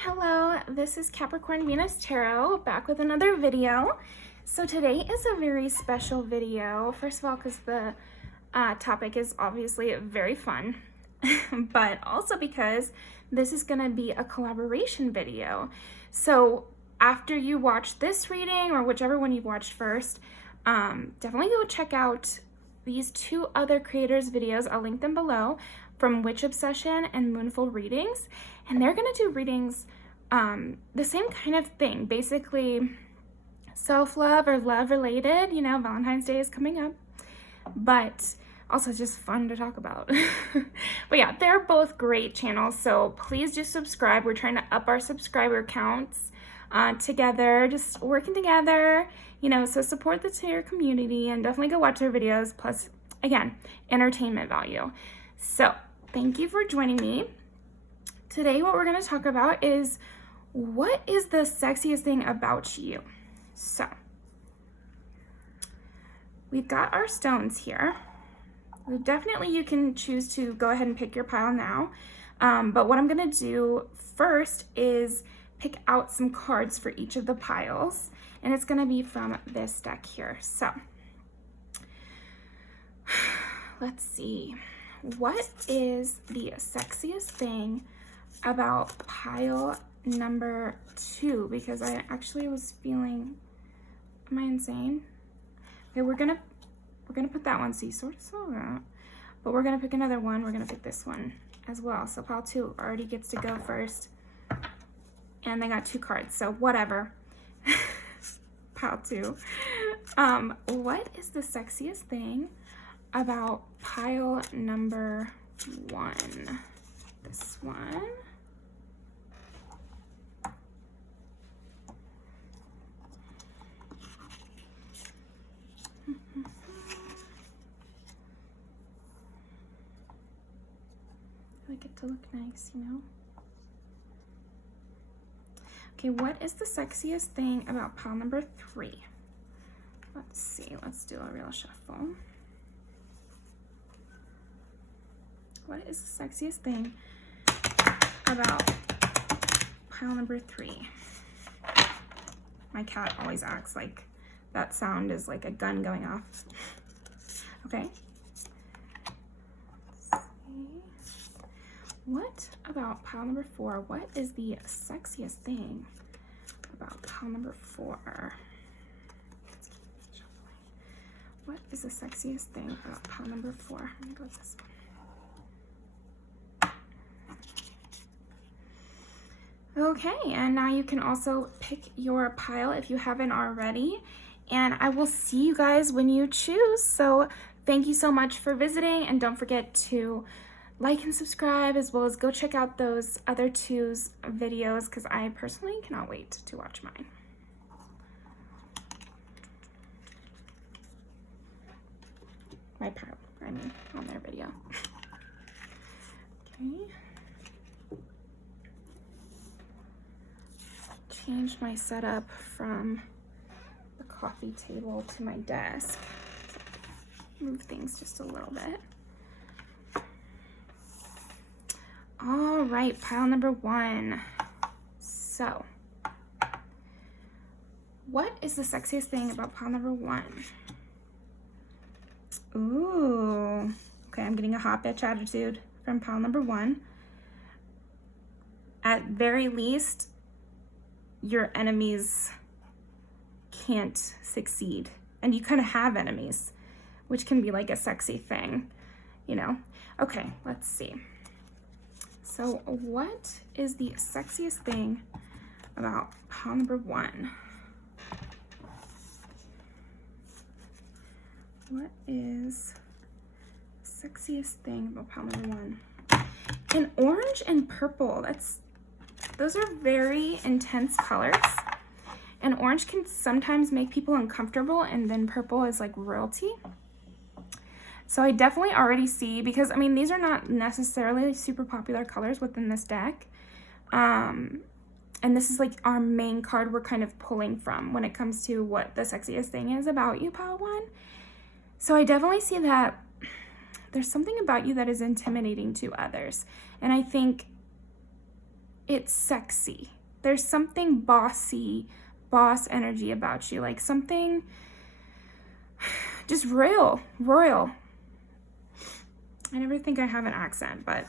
Hello, this is Capricorn Venus Tarot back with another video. So today is a very special video, first of all because the topic is obviously very fun, but also because this is going to be a collaboration video. So after you watch this reading or whichever one you watched first, definitely go check out these two other creators' videos. I'll link them below, from Witch Obsession and Moonful Readings, and they're going to do readings the same kind of thing, basically self-love or love related. You know, Valentine's Day is coming up, but also just fun to talk about. But yeah, they're both great channels, so please just subscribe. We're trying to up our subscriber counts together, just working together, you know, so support the Tarot community and definitely go watch their videos, plus again, entertainment value. So thank you for joining me. Today what we're going to talk about is what is the sexiest thing about you. So we've got our stones here. Definitely you can choose to go ahead and pick your pile now, but what I'm going to do first is pick out some cards for each of the piles, and it's going to be from this deck here. So let's see. What is the sexiest thing about pile number 2? Because I actually was feeling, am I insane? Okay, we're gonna put that one, so you sort of saw that. But we're gonna pick another one. We're gonna pick this one as well. So pile 2 already gets to go first. And they got 2 cards, so whatever. Pile 2. What is the sexiest thing about pile number 1? This one. I like it to look nice, you know? Okay, what is the sexiest thing about pile number 3? Let's see, let's do a real shuffle. What is the sexiest thing about pile number 3? My cat always acts like that sound is like a gun going off. Okay. Let's see. What about pile number 4? What is the sexiest thing about pile number 4? Let's keep shuffling. What is the sexiest thing about pile number 4? I'm gonna go with this one. Okay, and now you can also pick your pile if you haven't already, and I will see you guys when you choose. So thank you so much for visiting, and don't forget to like and subscribe, as well as go check out those other two's videos, because I personally cannot wait to watch mine. My pile, I mean, on their video. Okay. Changed my setup from the coffee table to my desk. Move things just a little bit. All right, pile number 1. So, what is the sexiest thing about pile number 1? Ooh, okay, I'm getting a hot bitch attitude from pile number 1. At very least, your enemies can't succeed, and you kind of have enemies, which can be like a sexy thing, you know? Okay, let's see. So what is the sexiest thing about pile number 1? What is the sexiest thing about pile number 1? And orange and purple, those are very intense colors, and orange can sometimes make people uncomfortable, and then purple is like royalty. So I definitely already see, because I mean, these are not necessarily super popular colors within this deck, and this is like our main card we're kind of pulling from when it comes to what the sexiest thing is about you, pile 1. So I definitely see that there's something about you that is intimidating to others, and I think it's sexy. There's something bossy, boss energy about you, like something just royal. I never think I have an accent, but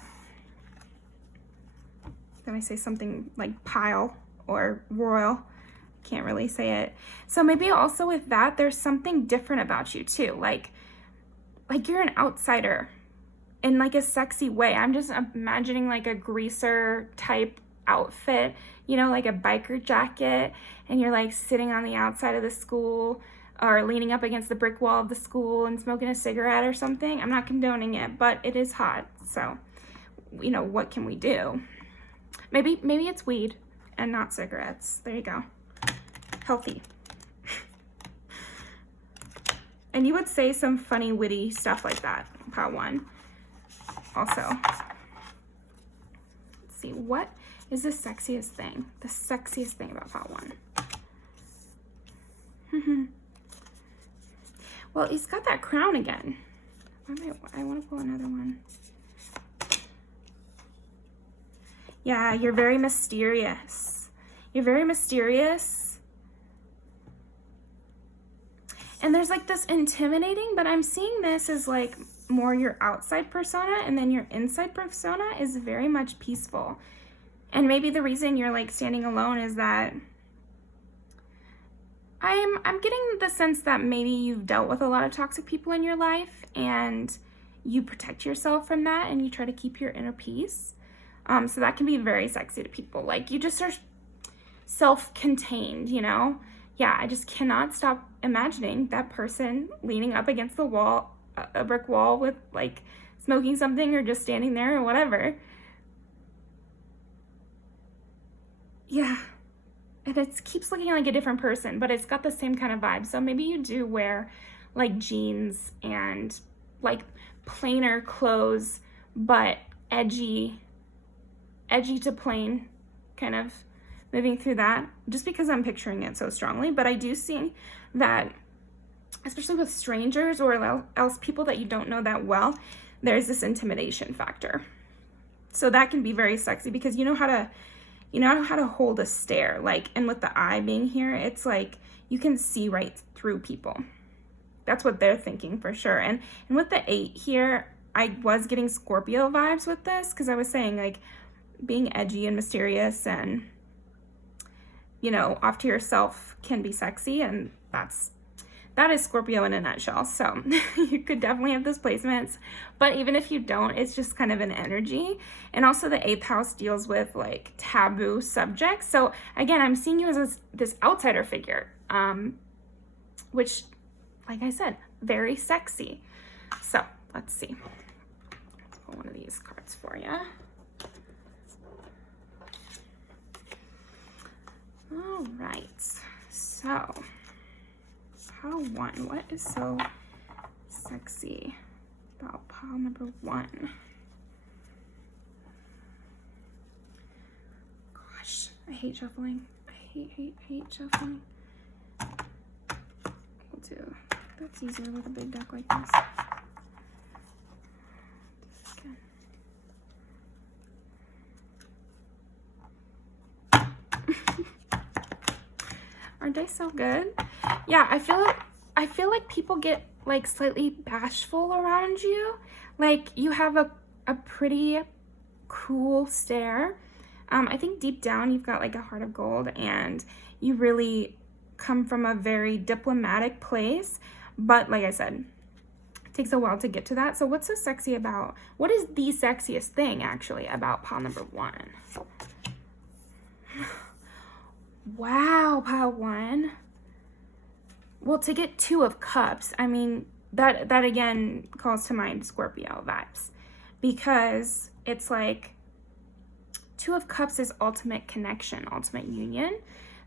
then I say something like pile or royal. Can't really say it. So maybe also with that, there's something different about you too. Like you're an outsider in like a sexy way. I'm just imagining like a greaser type outfit, you know, like a biker jacket, and you're like sitting on the outside of the school or leaning up against the brick wall of the school and smoking a cigarette or something. I'm not condoning it, but it is hot. So, you know, what can we do? Maybe it's weed and not cigarettes. There you go. Healthy. And you would say some funny, witty stuff like that, Pile 1. Also, let's see, what is the sexiest thing? The sexiest thing about Pile 1. Well, he's got that crown again. I want to pull another one. Yeah, you're very mysterious. You're very mysterious. And there's like this intimidating, but I'm seeing this as like more your outside persona, and then your inside persona is very much peaceful. And maybe the reason you're like standing alone is that I'm getting the sense that maybe you've dealt with a lot of toxic people in your life and you protect yourself from that and you try to keep your inner peace. So that can be very sexy to people. Like you just are self-contained, you know? Yeah, I just cannot stop imagining that person leaning up against the wall, a brick wall, with like smoking something or just standing there or whatever. Yeah. And it keeps looking like a different person, but it's got the same kind of vibe. So maybe you do wear like jeans and like plainer clothes, but edgy to plain, kind of moving through that, just because I'm picturing it so strongly. But I do see that, especially with strangers or else people that you don't know that well, there's this intimidation factor. So that can be very sexy because you know how to hold a stare, like, and with the eye being here, it's like you can see right through people. That's what they're thinking for sure. And with the 8 here, I was getting Scorpio vibes with this, because I was saying like being edgy and mysterious and, you know, off to yourself can be sexy, and that is Scorpio in a nutshell. So you could definitely have those placements, but even if you don't, it's just kind of an energy. And also the 8th house deals with like taboo subjects. So again, I'm seeing you as this outsider figure, which, like I said, very sexy. So let's see. Let's pull one of these cards for you. All right, so pile 1, what is so sexy about pile number 1? Gosh, I hate shuffling. I hate shuffling. We'll do, that's easier with a big deck like this. Aren't they so good? Yeah, I feel like people get like slightly bashful around you. Like you have a pretty cool stare. I think deep down you've got like a heart of gold, and you really come from a very diplomatic place. But like I said, it takes a while to get to that. So what's so sexy about, what is the sexiest thing actually about pile number 1? Wow, pile 1. Well, to get 2 of Cups, I mean, that again calls to mind Scorpio vibes, because it's like 2 of Cups is ultimate connection, ultimate union.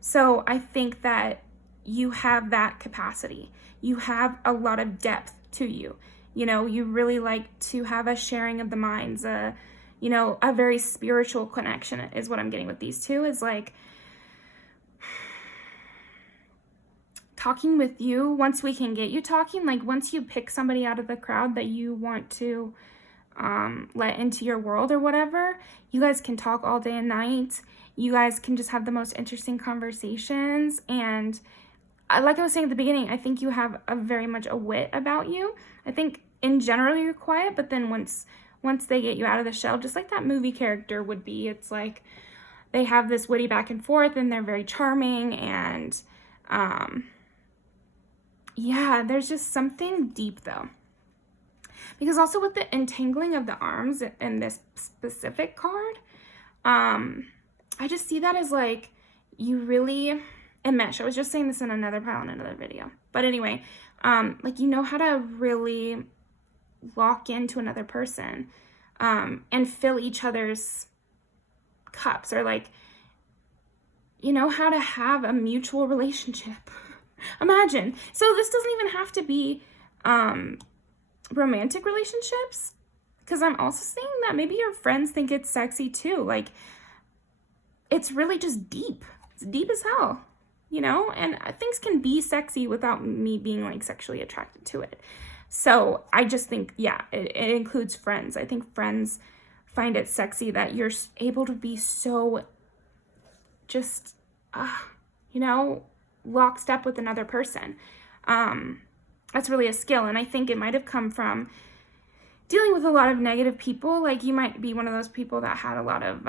So I think that you have that capacity. You have a lot of depth to you. You know, you really like to have a sharing of the minds, you know, a very spiritual connection is what I'm getting with these 2, is like talking with you. Once we can get you talking, like once you pick somebody out of the crowd that you want to let into your world or whatever. You guys can talk all day and night. You guys can just have the most interesting conversations. And like I was saying at the beginning, I think you have a very much a wit about you. I think in general you're quiet, but then once they get you out of the shell, just like that movie character would be, it's like they have this witty back and forth and they're very charming. And yeah, there's just something deep though. Because also with the entangling of the arms in this specific card, I just see that as like you really enmesh. I was just saying this in another pile in another video. But anyway, like you know how to really lock into another person and fill each other's cups, or like you know how to have a mutual relationship. Imagine. So this doesn't even have to be romantic relationships, because I'm also seeing that maybe your friends think it's sexy too. Like it's really just deep. It's deep as hell, you know, and things can be sexy without me being like sexually attracted to it. So I just think, yeah, it includes friends. I think friends find it sexy that you're able to be so just, you know, lockstep with another person. That's really a skill. And I think it might have come from dealing with a lot of negative people. Like you might be one of those people that had a lot of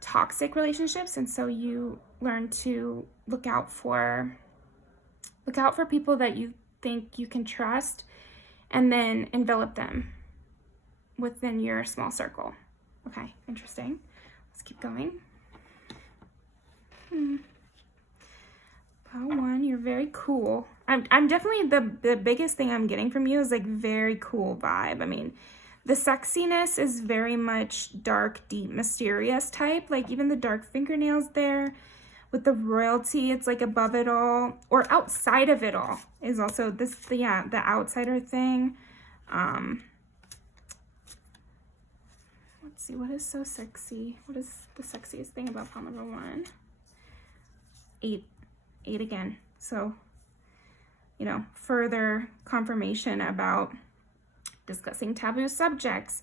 toxic relationships. And so you learn to look out for people that you think you can trust, and then envelop them within your small circle. Okay, interesting. Let's keep going. Pile 1, you're very cool. I'm definitely, the biggest thing I'm getting from you is like very cool vibe. I mean, the sexiness is very much dark, deep, mysterious type. Like even the dark fingernails there with the royalty, it's like above it all or outside of it all is also this, the outsider thing. Let's see, what is so sexy? What is the sexiest thing about pile number 1? 8 again. So, you know, further confirmation about discussing taboo subjects,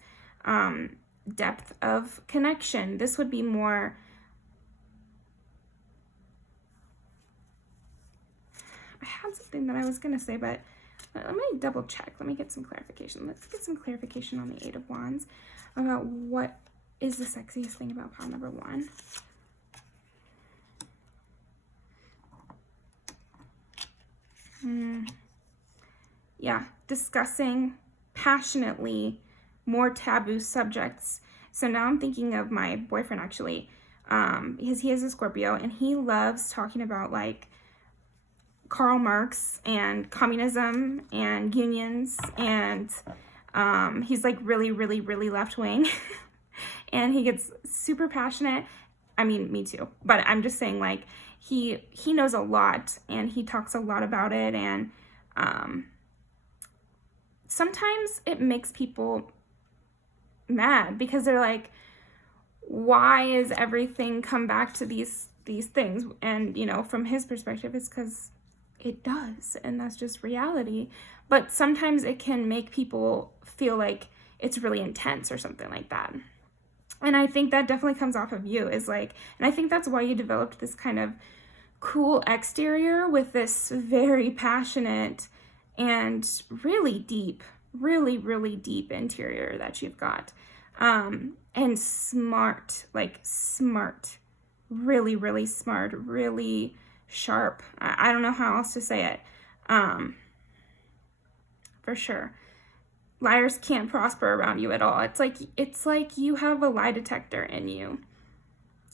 depth of connection. This would be more, I had something that I was going to say, but let me double check. Let me get some clarification. Let's get some clarification on the 8 of Wands about what is the sexiest thing about pile number 1. Yeah, discussing passionately more taboo subjects. So now I'm thinking of my boyfriend actually, because he is a Scorpio and he loves talking about like Karl Marx and communism and unions, and he's like really, really, really left wing and he gets super passionate. I mean, me too, but I'm just saying like he knows a lot and he talks a lot about it, and sometimes it makes people mad because they're like, why is everything come back to these things? And you know, from his perspective, it's because it does, and that's just reality. But sometimes it can make people feel like it's really intense or something like that. And I think that definitely comes off of you, is like, and I think that's why you developed this kind of cool exterior with this very passionate and really deep, really, really deep interior that you've got. And smart, like smart, really, really smart, really sharp. I don't know how else to say it. For sure. Liars can't prosper around you at all. It's like you have a lie detector in you.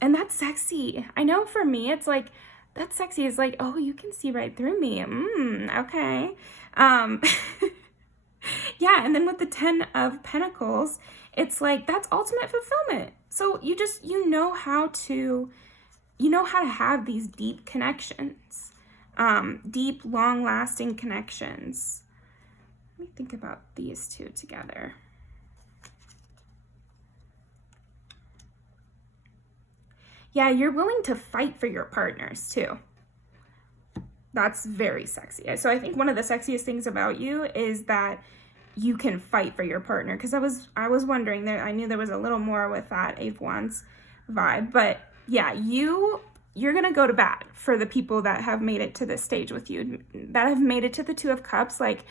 And that's sexy. I know for me, it's like, that's sexy. It's like, oh, you can see right through me. Okay. Yeah, and then with the 10 of Pentacles, it's like, that's ultimate fulfillment. So you know how to have these deep connections, deep, long-lasting connections. Let me think about these two together. Yeah, you're willing to fight for your partners too. That's very sexy. So I think one of the sexiest things about you is that you can fight for your partner. Because I was wondering, that I knew there was a little more with that Eight of Wands vibe. But yeah, you're going to go to bat for the people that have made it to this stage with you, that have made it to the Two of Cups. Like,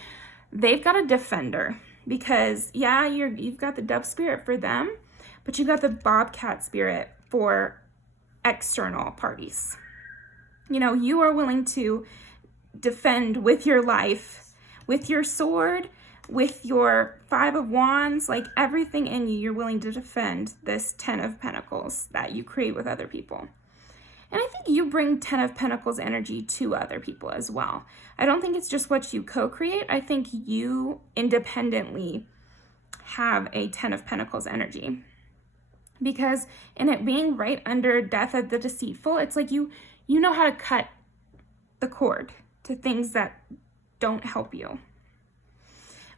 they've got a defender, because yeah, you've got the dove spirit for them, but you've got the bobcat spirit for external parties. You know, you are willing to defend with your life, with your sword, with your Five of Wands, like everything in you, you're willing to defend this Ten of Pentacles that you create with other people. And I think you bring Ten of Pentacles energy to other people as well. I don't think it's just what you co-create. I think you independently have a Ten of Pentacles energy. Because in it being right under Death of the Deceitful, it's like you know how to cut the cord to things that don't help you.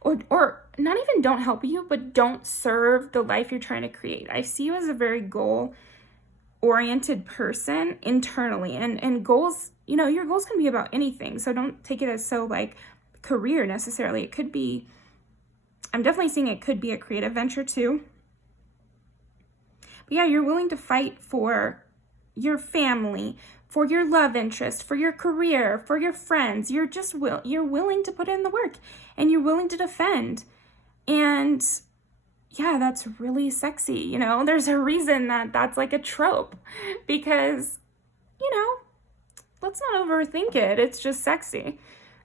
Or not even don't help you, but don't serve the life you're trying to create. I see you as a very goal-oriented person internally. And goals, you know, your goals can be about anything. So don't take it as so like career necessarily. It could be, I'm definitely seeing it could be a creative venture too. But yeah, you're willing to fight for your family, for your love interest, for your career, for your friends. You're willing to put in the work, and you're willing to defend. And yeah, that's really sexy. You know, there's a reason that that's like a trope, because, you know, let's not overthink it. It's just sexy.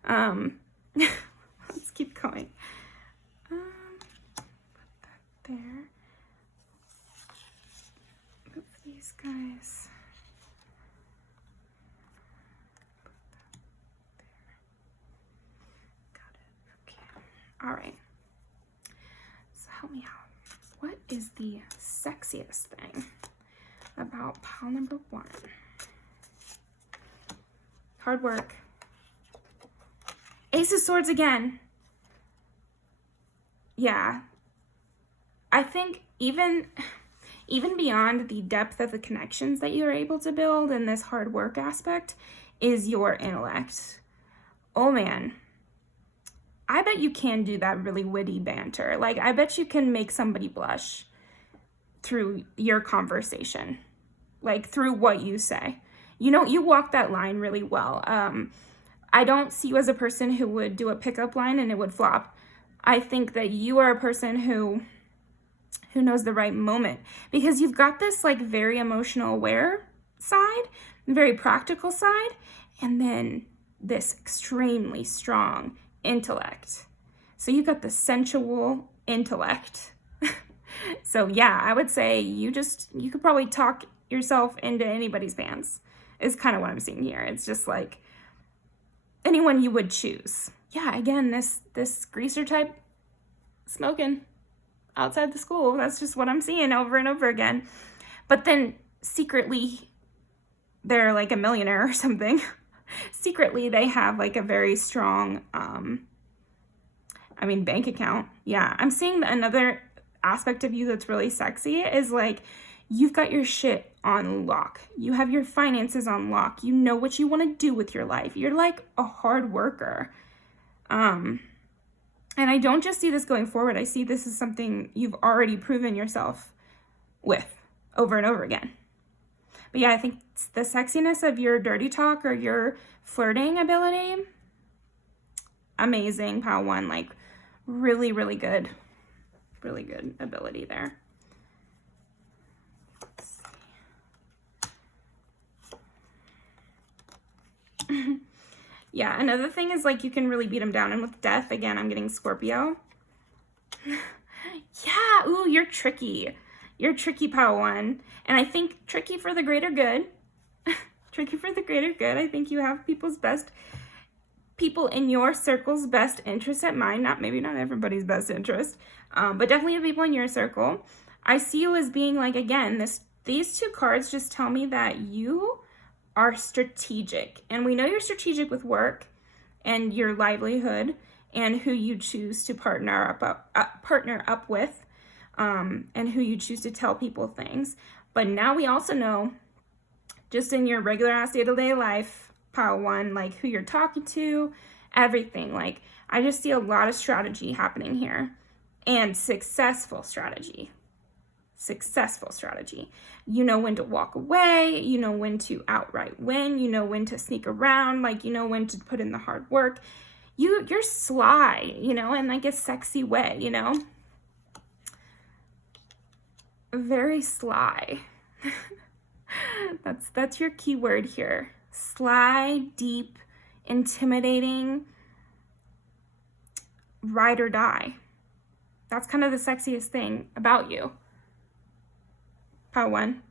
Let's keep going. Put that there. Move these guys. All right, so help me out. What is the sexiest thing about pile number 1? Hard work. Ace of Swords again. Yeah. I think even beyond the depth of the connections that you're able to build in this hard work aspect is your intellect. Oh man. I bet you can do that really witty banter. Like, I bet you can make somebody blush through your conversation, like through what you say. You know, you walk that line really well. I don't see you as a person who would do a pickup line and it would flop. I think that you are a person who knows the right moment, because you've got this like very emotional aware side, very practical side, and then this extremely strong intellect. So you've got the sensual intellect. So yeah, I would say you could probably talk yourself into anybody's pants is kind of what I'm seeing here. It's just like anyone you would choose. Yeah, again, this greaser type smoking outside the school. That's just what I'm seeing over and over again. But then secretly they're like a millionaire or something. Secretly, they have like a very strong, bank account. Yeah, I'm seeing another aspect of you that's really sexy is like, you've got your shit on lock. You have your finances on lock. You know what you want to do with your life. You're like a hard worker. And I don't just see this going forward. I see this as something you've already proven yourself with over and over again. But yeah, I think the sexiness of your dirty talk or your flirting ability, amazing, pile 1, like really, really good ability there. Let's see. Yeah, another thing is like you can really beat them down. And with Death, again, I'm getting Scorpio. Yeah, ooh, you're tricky. You're tricky, pile 1. And I think tricky for the greater good. Tricky for the greater good. I think you have people in your circle's best interest at mind. Maybe not everybody's best interest, but definitely the people in your circle. I see you as being like, again, these 2 cards just tell me that you are strategic. And we know you're strategic with work and your livelihood and who you choose to partner up with. And who you choose to tell people things. But now we also know, just in your regular ass day-to-day life, pile 1, like who you're talking to everything. Like, I just see a lot of strategy happening here, and successful strategy. Successful strategy. You know when to walk away, you know when to outright win, you know when to sneak around, like, you know when to put in the hard work. You're sly, you know, in like a sexy way, you know. Very sly. That's your key word here. Sly, deep, intimidating, ride or die. That's kind of the sexiest thing about you. Part 1.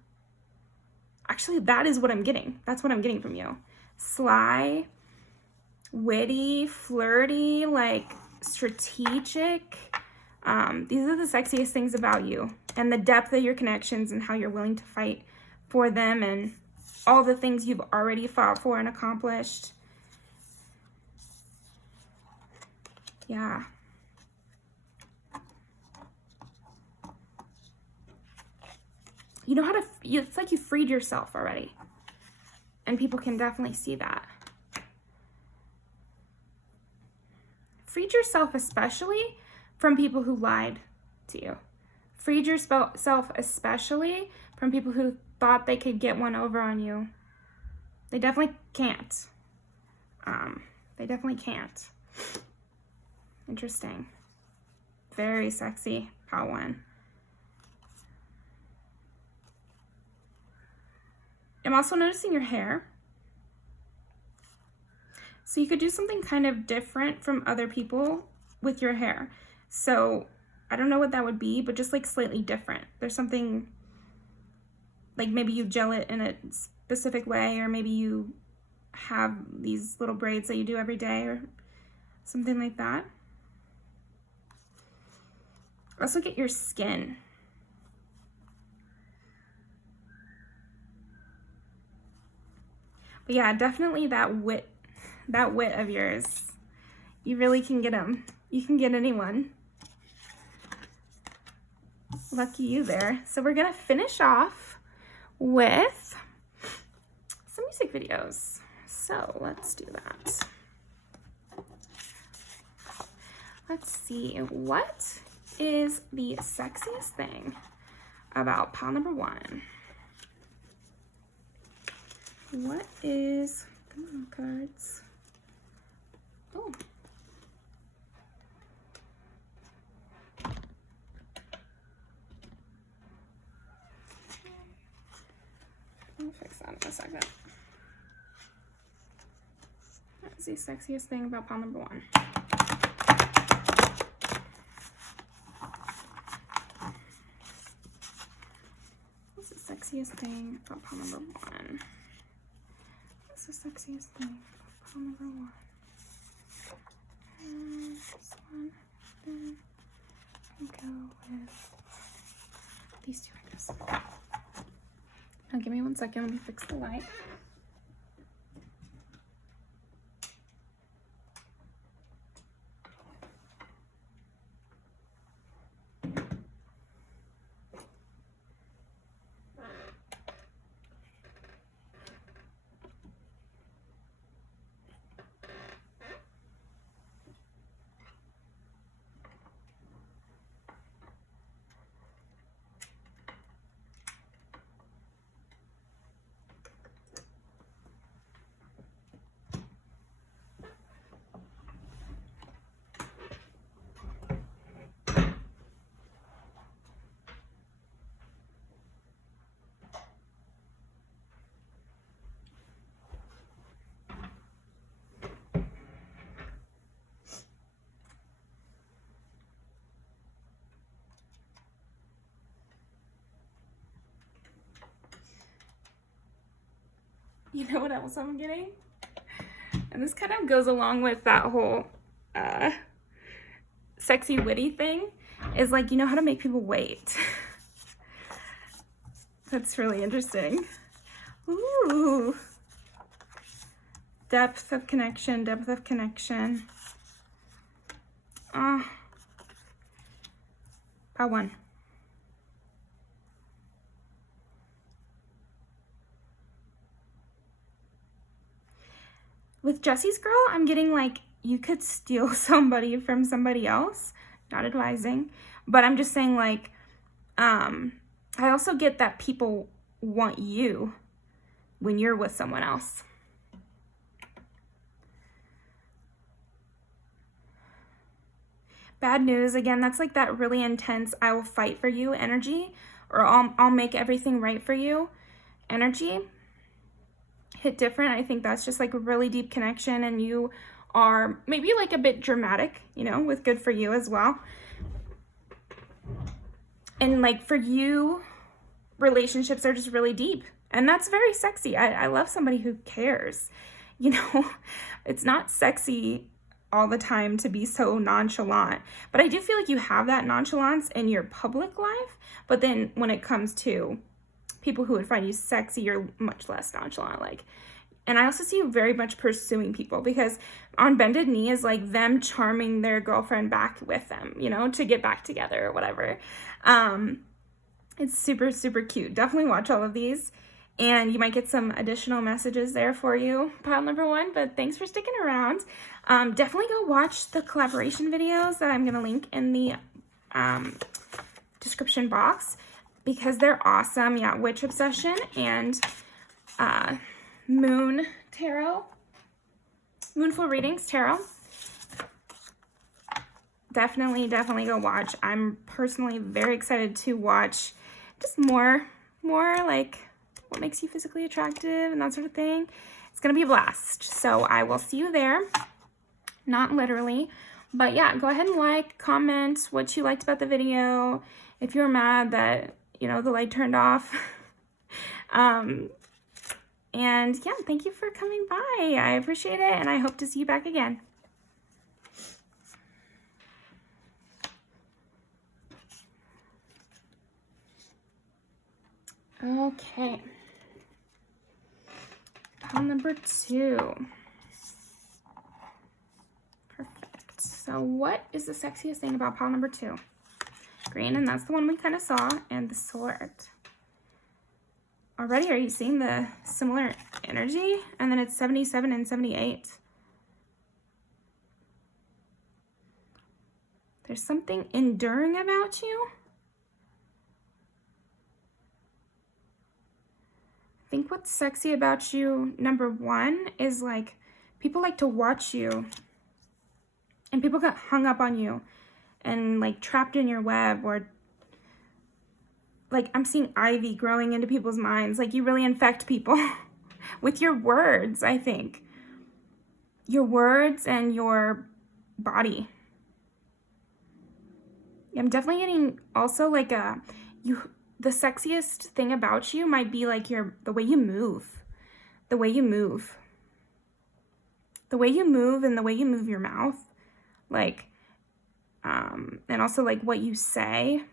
Actually, that is what I'm getting. That's what I'm getting from you. Sly, witty, flirty, like strategic. These are the sexiest things about you, and the depth of your connections and how you're willing to fight for them and all the things you've already fought for and accomplished. Yeah. You know how to, it's like you freed yourself already. And people can definitely see that. Freed yourself especially from people who lied to you. Freed yourself especially from people who thought they could get one over on you. They definitely can't. They definitely can't. Interesting. Very sexy, Part 1. I'm also noticing your hair. So you could do something kind of different from other people with your hair. So I don't know what that would be, but just like slightly different. There's something, like maybe you gel it in a specific way, or maybe you have these little braids that you do every day or something like that. Also get your skin. But yeah, definitely that wit of yours. You really can get them. You can get anyone. Lucky you there. So we're gonna finish off with some music videos. So let's do that. Let's see, what is the sexiest thing about pile number 1? What is, come on cards. Oh. I'll fix that in a second. That's the sexiest thing about pile number 1. What's the sexiest thing about pile number 1? What's the sexiest thing about pile number 1? And this one. Then we go with these two, I guess. Now give me 1 second. Let me fix the light. You know what else I'm getting? And this kind of goes along with that whole sexy witty thing, is like, you know how to make people wait. That's really interesting. Ooh. Depth of connection, depth of connection. Part 1. With Jesse's girl, I'm getting like you could steal somebody from somebody else. Not advising, but I'm just saying, like, I also get that people want you when you're with someone else. Bad news, again, that's like that really intense, I will fight for you energy, or I'll make everything right for you energy. Hit different. I think that's just like a really deep connection, and you are maybe like a bit dramatic, you know, with good for you as well. And like for you, relationships are just really deep, and that's very sexy. I love somebody who cares, you know. It's not sexy all the time to be so nonchalant, but I do feel like you have that nonchalance in your public life, but then when it comes to people who would find you sexy, you're much less nonchalant. Like, and I also see you very much pursuing people, because on bended knee is like them charming their girlfriend back with them, you know, to get back together or whatever. It's super, super cute. Definitely watch all of these, and you might get some additional messages there for you, pile number 1, but thanks for sticking around. Definitely go watch the collaboration videos that I'm going to link in the description box, because they're awesome. Yeah, Witch Obsession and Moon Tarot, Moonful Readings Tarot. Definitely go watch. I'm personally very excited to watch just more like what makes you physically attractive and that sort of thing. It's gonna be a blast. So I will see you there. Not literally, but yeah, go ahead and like, comment what you liked about the video. If you're mad that, you know, the light turned off. And yeah, thank you for coming by. I appreciate it, and I hope to see you back again. Okay. Pile number 2. Perfect. So what is the sexiest thing about pile number 2? Green, and that's the one we kind of saw, and the sword. Already, are you seeing the similar energy? And then it's 77 and 78. There's something enduring about you. I think what's sexy about you, number 1, is like people like to watch you, and people get hung up on you and like trapped in your web, or like I'm seeing ivy growing into people's minds. Like you really infect people with your words, I think. Your words and your body. I'm definitely getting also like the sexiest thing about you might be like the way you move. The way you move. The way you move, and the way you move your mouth. Like, and also like what you say,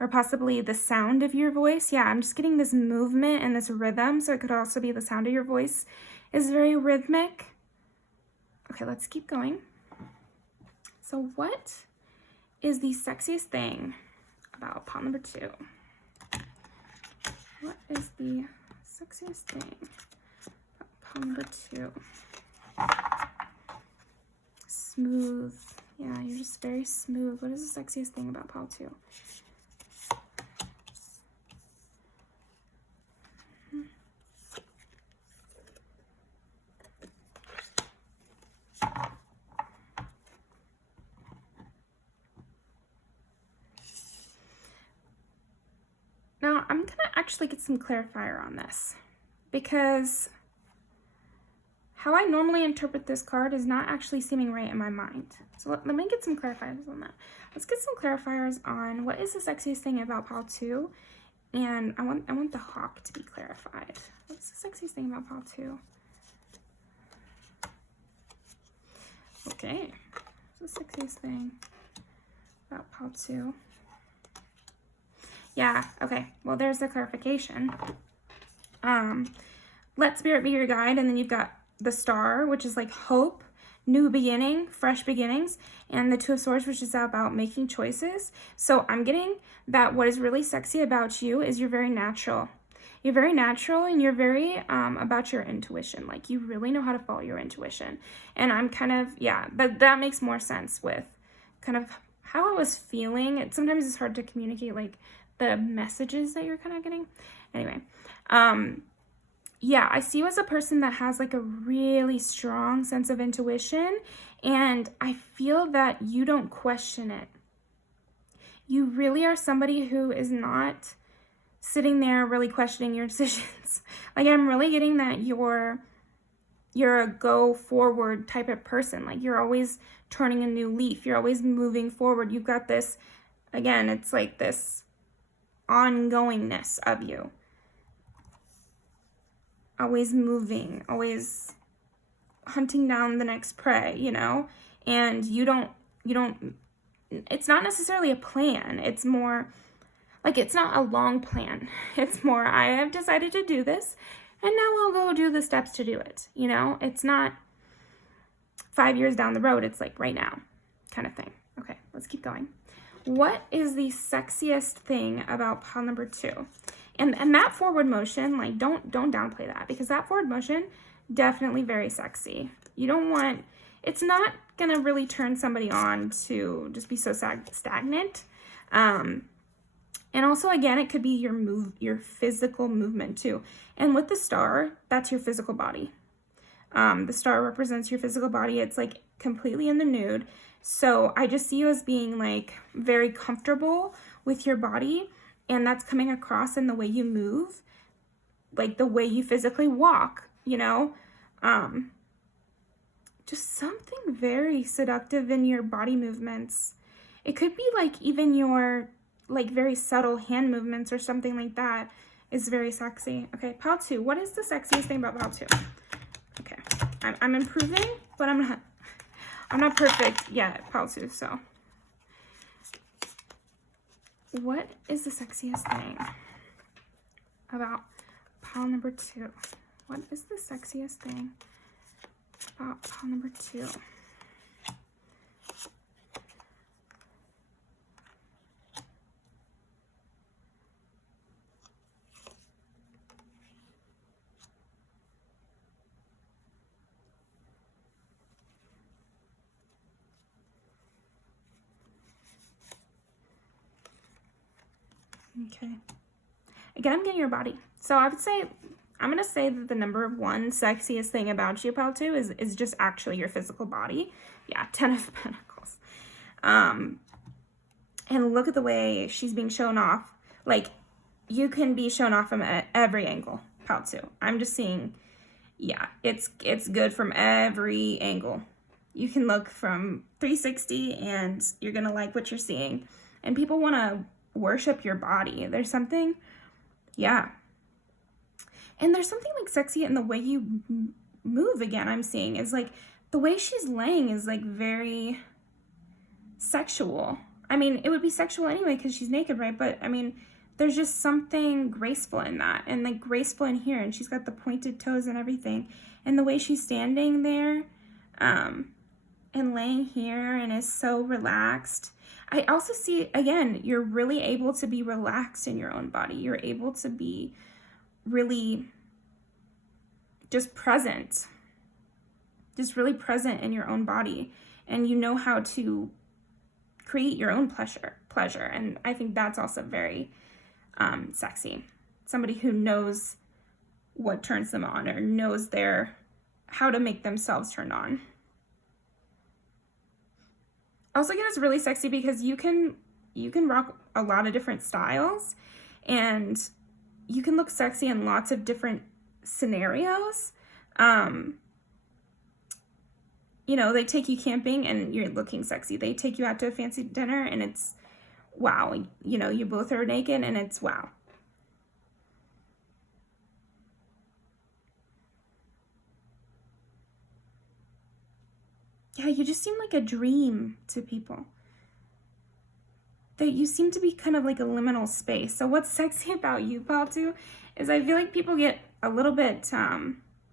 or possibly the sound of your voice. Yeah, I'm just getting this movement and this rhythm, so it could also be the sound of your voice is very rhythmic. Okay, let's keep going. So what is the sexiest thing about pile number 2? What is the sexiest thing about pile number 2? Smooth. Yeah, you're just very smooth. What is the sexiest thing about pile 2? Now, I'm going to actually get some clarifier on this, because how I normally interpret this card is not actually seeming right in my mind. So let me get some clarifiers on that. Let's get some clarifiers on what is the sexiest thing about pile 2, and I want the hawk to be clarified. What's the sexiest thing about pile 2? Okay, what's the sexiest thing about pile 2? Yeah, okay, well, there's the clarification. Let spirit be your guide, and then you've got the star, which is like hope, new beginning, fresh beginnings, and the 2 of Swords, which is about making choices. So I'm getting that what is really sexy about you is you're very natural. You're very natural, and you're very about your intuition. Like, you really know how to follow your intuition. And I'm kind of, yeah, that makes more sense with kind of how I was feeling. Sometimes it's hard to communicate, like, the messages that you're kind of getting. Anyway, yeah, I see you as a person that has like a really strong sense of intuition, and I feel that you don't question it. You really are somebody who is not sitting there really questioning your decisions. Like, I'm really getting that you're a go forward type of person. Like, you're always turning a new leaf. You're always moving forward. You've got this, again, it's like this ongoingness of you. Always moving, always hunting down the next prey, you know? And you don't, it's not necessarily a plan. It's more like, it's not a long plan. It's more, I have decided to do this, and now I'll go do the steps to do it. You know, it's not 5 years down the road. It's like right now kind of thing. Okay, let's keep going. What is the sexiest thing about pile number 2? And that forward motion, like, don't downplay that, because that forward motion, definitely very sexy. You don't want, it's not gonna really turn somebody on to just be so stagnant. And also, again, it could be your physical movement too. And with the star, that's your physical body. The star represents your physical body. It's like completely in the nude. So I just see you as being like very comfortable with your body, and that's coming across in the way you move, like the way you physically walk, you know? Just something very seductive in your body movements. It could be like even your like very subtle hand movements or something like that is very sexy. Okay, pile 2. What is the sexiest thing about pile 2? Okay, I'm improving, but I'm not perfect yet, pile 2, so. What is the sexiest thing about pile number 2? What is the sexiest thing about pile number 2? Okay. Again, I'm getting your body. So I would say, I'm going to say that the number 1 sexiest thing about you, pile 2, is just actually your physical body. Yeah, 10 of Pentacles. And look at the way she's being shown off. Like, you can be shown off from every angle, pile 2. I'm just seeing, yeah, it's good from every angle. You can look from 360 and you're going to like what you're seeing. And people want to worship your body. There's something, yeah. And there's something like sexy in the way you move. Again, I'm seeing is like the way she's laying is like very sexual. I mean, it would be sexual anyway because she's naked, right? But I mean, there's just something graceful in that, and like graceful in here, and she's got the pointed toes and everything, and the way she's standing there and laying here and is so relaxed. I also see, again, you're really able to be relaxed in your own body. You're able to be really just present, just really present in your own body. And you know how to create your own pleasure. And I think that's also very sexy. Somebody who knows what turns them on or knows how to make themselves turned on. Also, again, it's really sexy because you can rock a lot of different styles, and you can look sexy in lots of different scenarios. You know, they take you camping and you're looking sexy. They take you out to a fancy dinner and it's wow. You know, you both are naked and it's wow. Yeah, you just seem like a dream to people. That you seem to be kind of like a liminal space. So what's sexy about you, pile 2, is I feel like people get a little bit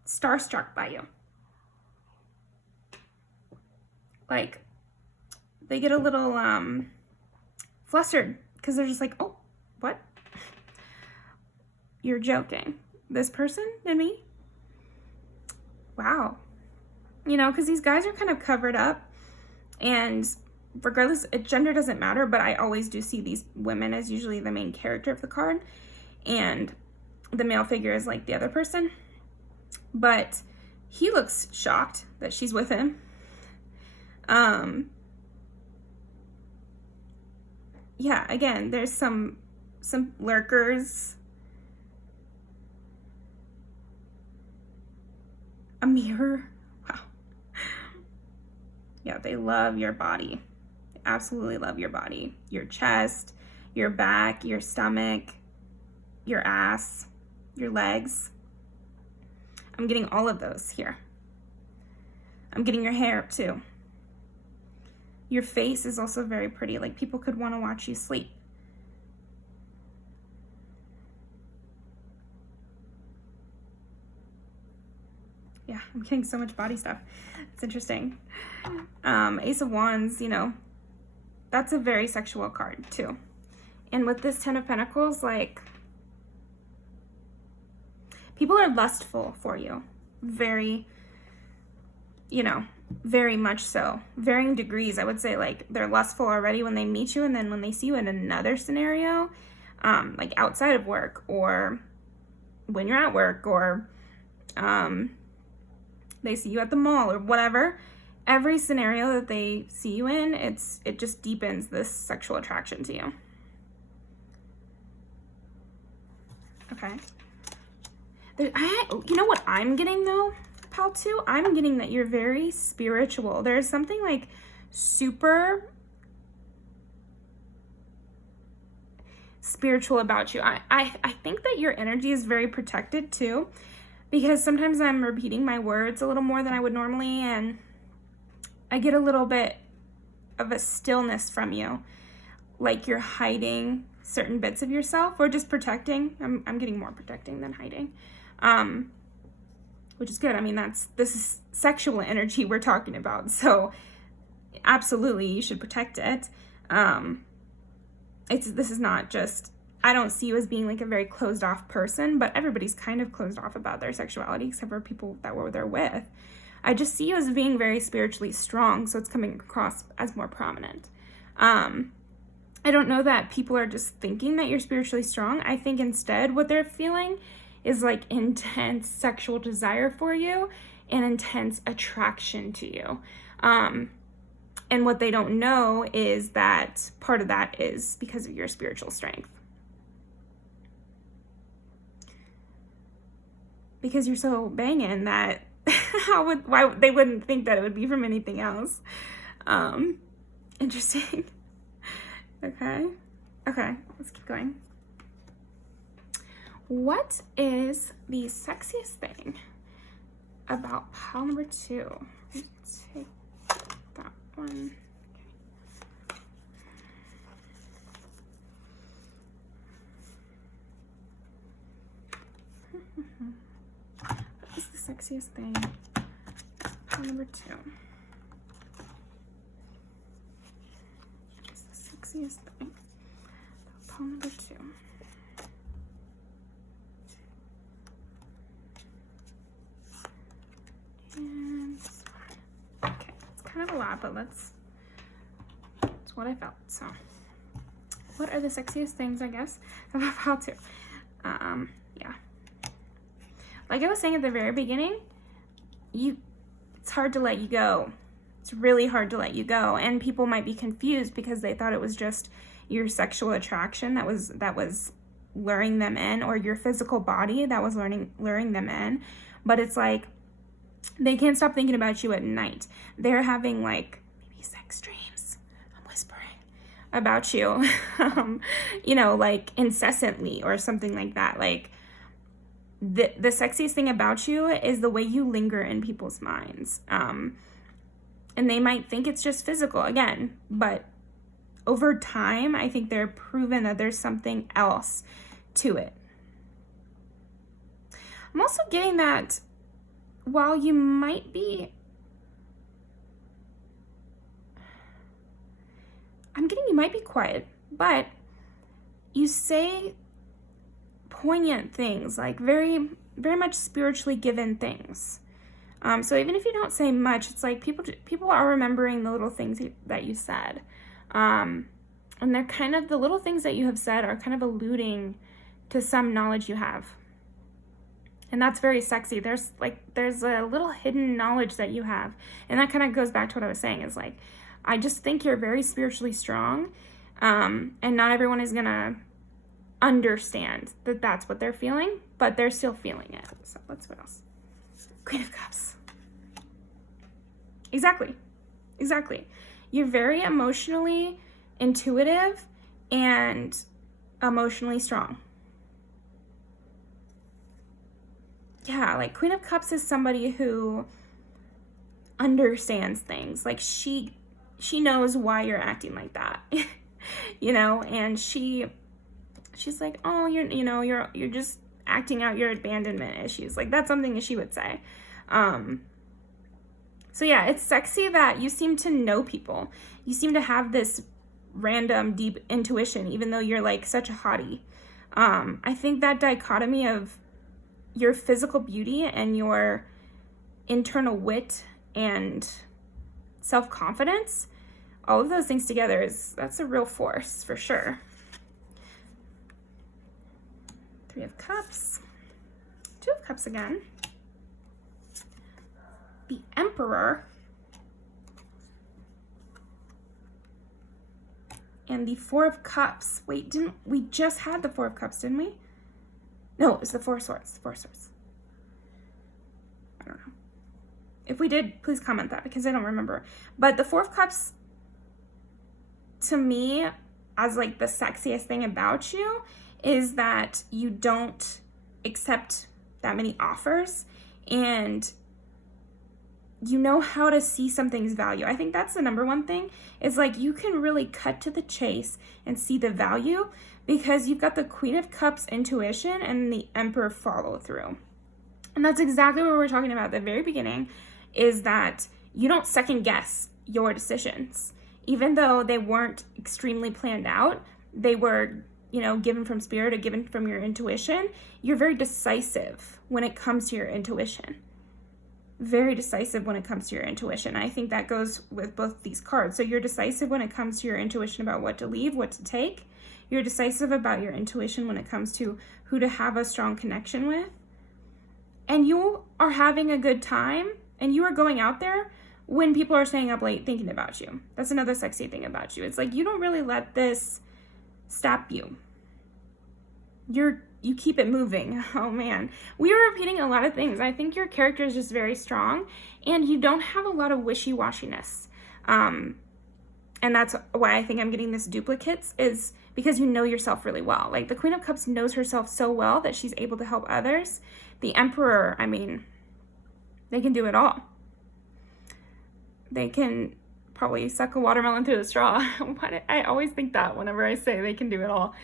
starstruck by you. Like, they get a little flustered because they're just like, oh, what? You're joking. This person and me? Wow. You know, because these guys are kind of covered up, and regardless, gender doesn't matter, but I always do see these women as usually the main character of the card, and the male figure is like the other person. But he looks shocked that she's with him. Yeah, again, there's some lurkers. A mirror. Wow. Yeah, they love your body. They absolutely love your body. Your chest, your back, your stomach, your ass, your legs. I'm getting all of those here. I'm getting your hair too. Your face is also very pretty. Like, people could want to watch you sleep. Yeah, I'm getting so much body stuff. It's interesting. Ace of Wands, you know, that's a very sexual card too. And with this Ten of Pentacles, like, people are lustful for you. Very, you know, very much so. Varying degrees. I would say, like, they're lustful already when they meet you, and then when they see you in another scenario, like outside of work, or when you're at work, or they see you at the mall, or whatever. Every scenario that they see you in, it just deepens this sexual attraction to you. Okay. You know what I'm getting though, pal too? I'm getting that you're very spiritual. There's something like super spiritual about you. I think that your energy is very protected too, because sometimes I'm repeating my words a little more than I would normally, and I get a little bit of a stillness from you, like you're hiding certain bits of yourself, or just protecting. I'm getting more protecting than hiding, which is good. I mean, this is sexual energy we're talking about, so absolutely you should protect it. This is not just, I don't see you as being like a very closed off person, but everybody's kind of closed off about their sexuality except for people that they're with. I just see you as being very spiritually strong, so it's coming across as more prominent. I don't know that people are just thinking that you're spiritually strong. I think instead what they're feeling is like intense sexual desire for you and intense attraction to you. And what they don't know is that part of that is because of your spiritual strength. Because you're so banging that why they wouldn't think that it would be from anything else. Interesting. Okay, let's keep going. What is the sexiest thing about pile number 2? Let's take that one. What is the sexiest thing? Pile number 2. What is the sexiest thing? Pile number 2. And okay, it's kind of a lot, but it's what I felt. So, what are the sexiest things, I guess, about pile 2? Yeah. Like I was saying at the very beginning, it's hard to let you go. It's really hard to let you go, and people might be confused because they thought it was just your sexual attraction that was luring them in, or your physical body that was luring them in. But it's like they can't stop thinking about you at night. They're having like maybe sex dreams. I'm whispering about you, you know, like incessantly or something like that. Like the sexiest thing about you is the way you linger in people's minds. And they might think it's just physical again, but over time, I think they're proven that there's something else to it. I'm also getting that while you might be, you might be quiet, but you say poignant things, like very, very much spiritually given things. So even if you don't say much, it's like people are remembering the little things that you said. And they're kind of, the little things that you have said are kind of alluding to some knowledge you have. And that's very sexy. There's a little hidden knowledge that you have. And that kind of goes back to what I was saying, is like, I just think you're very spiritually strong. And not everyone is going to understand that that's what they're feeling, but they're still feeling it. So let's, what else? Queen of Cups. Exactly. You're very emotionally intuitive and emotionally strong. Yeah, like Queen of Cups is somebody who understands things. Like she knows why you're acting like that. You know, and she's like, oh, you're just acting out your abandonment issues. Like that's something that she would say. So yeah, it's sexy that you seem to know people. You seem to have this random deep intuition, even though you're like such a hottie. I think that dichotomy of your physical beauty and your internal wit and self-confidence, all of those things together, that's a real force for sure. Three of Cups. Two of Cups again. The Emperor. And the Four of Cups. Wait, didn't we just had the Four of Cups, didn't we? No, it was the Four of Swords. Four of Swords. I don't know. If we did, please comment that because I don't remember. But the Four of Cups, to me, as like the sexiest thing about you, is that you don't accept that many offers and you know how to see something's value. I think that's the number one thing, is like you can really cut to the chase and see the value because you've got the Queen of Cups intuition and the Emperor follow through. And that's exactly what we were talking about at the very beginning, is that you don't second guess your decisions. Even though they weren't extremely planned out, they were, given from spirit or given from your intuition. You're very decisive when it comes to your intuition. Very decisive when it comes to your intuition. I think that goes with both these cards. So you're decisive when it comes to your intuition about what to leave, what to take. You're decisive about your intuition when it comes to who to have a strong connection with. And you are having a good time, and you are going out there when people are staying up late thinking about you. That's another sexy thing about you. It's like you don't really let this stop you. You keep it moving. Oh man. We are repeating a lot of things. I think your character is just very strong and you don't have a lot of wishy-washiness. And that's why I think I'm getting this duplicates, is because you know yourself really well. Like the Queen of Cups knows herself so well that she's able to help others. The Emperor, they can do it all. They can probably suck a watermelon through the straw. I always think that whenever I say they can do it all.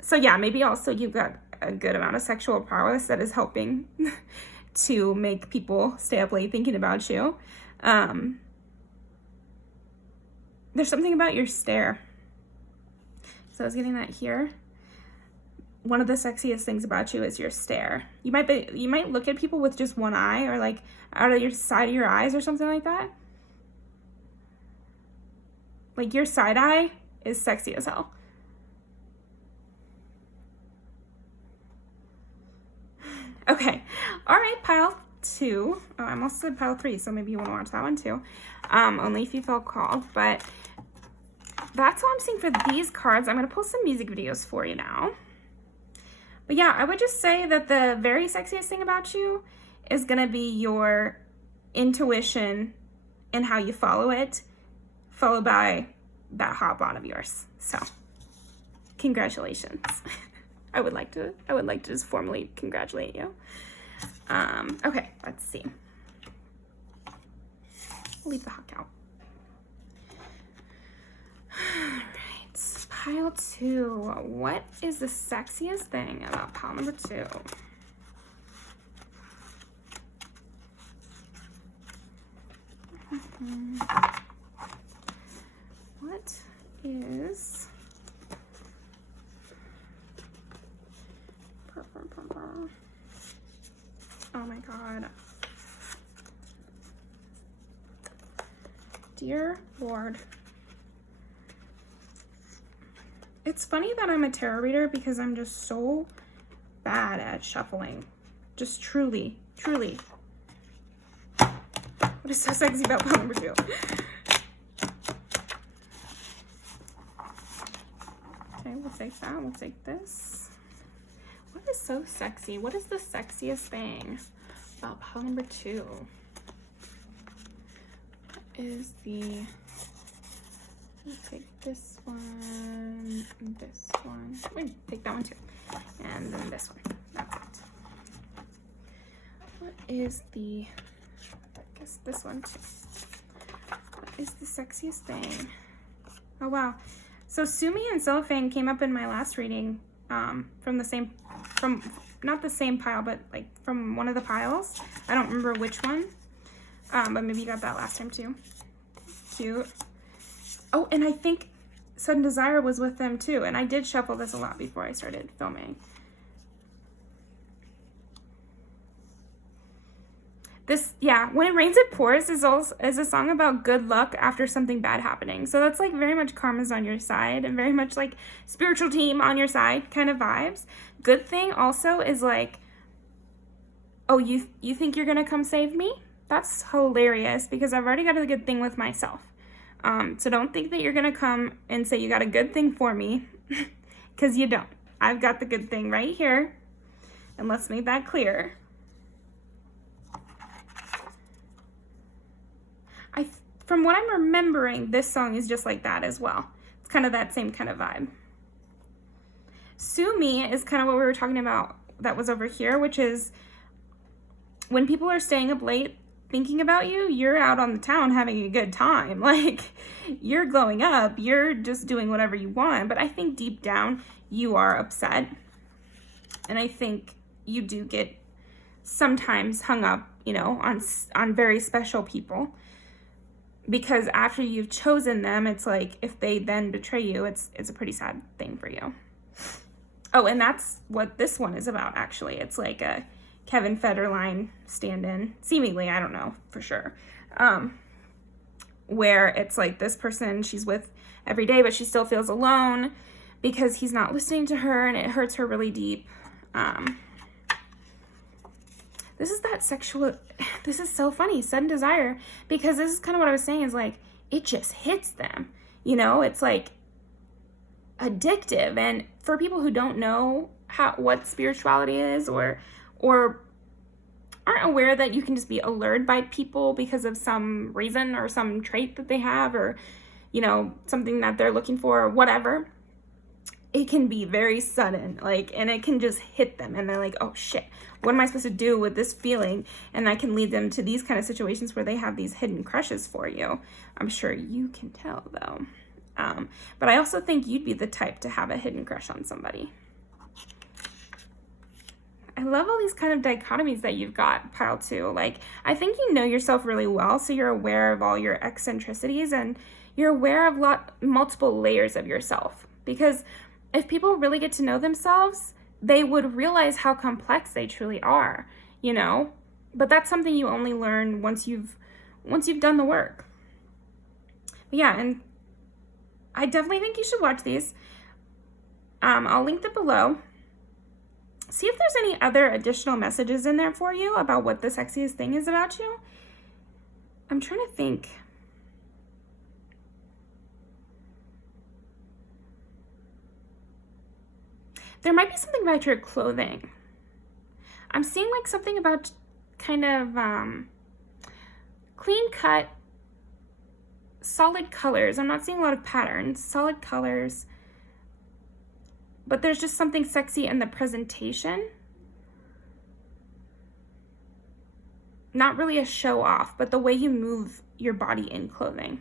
So yeah, maybe also you've got a good amount of sexual prowess that is helping to make people stay up late thinking about you. There's something about your stare. So I was getting that here. One of the sexiest things about you is your stare. You might look at people with just one eye, or like out of your side of your eyes or something like that. Like your side eye is sexy as hell. Okay, all right, pile 2. Oh, I almost said pile 3, so maybe you want to watch that one too. Only if you feel called, but that's all I'm seeing for these cards. I'm going to pull some music videos for you now. But yeah, I would just say that the very sexiest thing about you is going to be your intuition and how you follow it, followed by that hot bod of yours. So, congratulations. I would like to just formally congratulate you. Okay, let's see. I'll leave the hawk out. All right, pile 2. What is the sexiest thing about pile number 2? What is Oh my God. Dear Lord. It's funny that I'm a tarot reader because I'm just so bad at shuffling. Just truly, truly. What is so sexy about pile number 2? Okay, we'll take that. We'll take this. What is so sexy? What is the sexiest thing about pile number 2? What is the... Let's take this one, this one. Wait, take that one too. And then this one. That's it. What is the... I guess this one too. What is the sexiest thing? Oh, wow. So Sumi and Cellophane came up in my last reading from the same... not the same pile, but like from one of the piles. I don't remember which one. But maybe you got that last time too. Cute. Oh, and I think Sudden Desire was with them too. And I did shuffle this a lot before I started filming. This, yeah, When It Rains It Pours is a song about good luck after something bad happening. So that's like very much karma's on your side and very much like spiritual team on your side kind of vibes. Good thing also is like, oh, you think you're gonna come save me? That's hilarious because I've already got a good thing with myself. So don't think that you're gonna come and say you got a good thing for me, because you don't. I've got the good thing right here, and let's make that clear. From what I'm remembering, this song is just like that as well. It's kind of that same kind of vibe. Sue Me is kind of what we were talking about that was over here, which is when people are staying up late thinking about you, you're out on the town having a good time. Like, you're glowing up, you're just doing whatever you want. But I think deep down, you are upset. And I think you do get sometimes hung up, you know, on very special people. Because after you've chosen them, it's like, if they then betray you, it's a pretty sad thing for you. Oh, and that's what this one is about, actually. It's like a Kevin Federline stand-in, seemingly, I don't know for sure, where it's like this person she's with every day, but she still feels alone because he's not listening to her, and it hurts her really deep. This is that sexual, this is so funny, Sudden Desire, because this is kind of what I was saying is like, it just hits them, you know, it's like addictive. And for people who don't know what spirituality is or aren't aware that you can just be allured by people because of some reason or some trait that they have, or, you know, something that they're looking for or whatever, it can be very sudden, like, and it can just hit them and they're like, oh shit, what am I supposed to do with this feeling? And that can lead them to these kind of situations where they have these hidden crushes for you. I'm sure you can tell though. But I also think you'd be the type to have a hidden crush on somebody. I love all these kind of dichotomies that you've got, pile 2. Like, I think you know yourself really well, so you're aware of all your eccentricities and you're aware of multiple layers of yourself. Because if people really get to know themselves, they would realize how complex they truly are, you know? But that's something you only learn once you've done the work. But yeah, and I definitely think you should watch these. I'll link them below. See if there's any other additional messages in there for you about what the sexiest thing is about you. I'm trying to think. There might be something about your clothing. I'm seeing like something about kind of clean cut, solid colors. I'm not seeing a lot of patterns, solid colors. But there's just something sexy in the presentation. Not really a show off, but the way you move your body in clothing.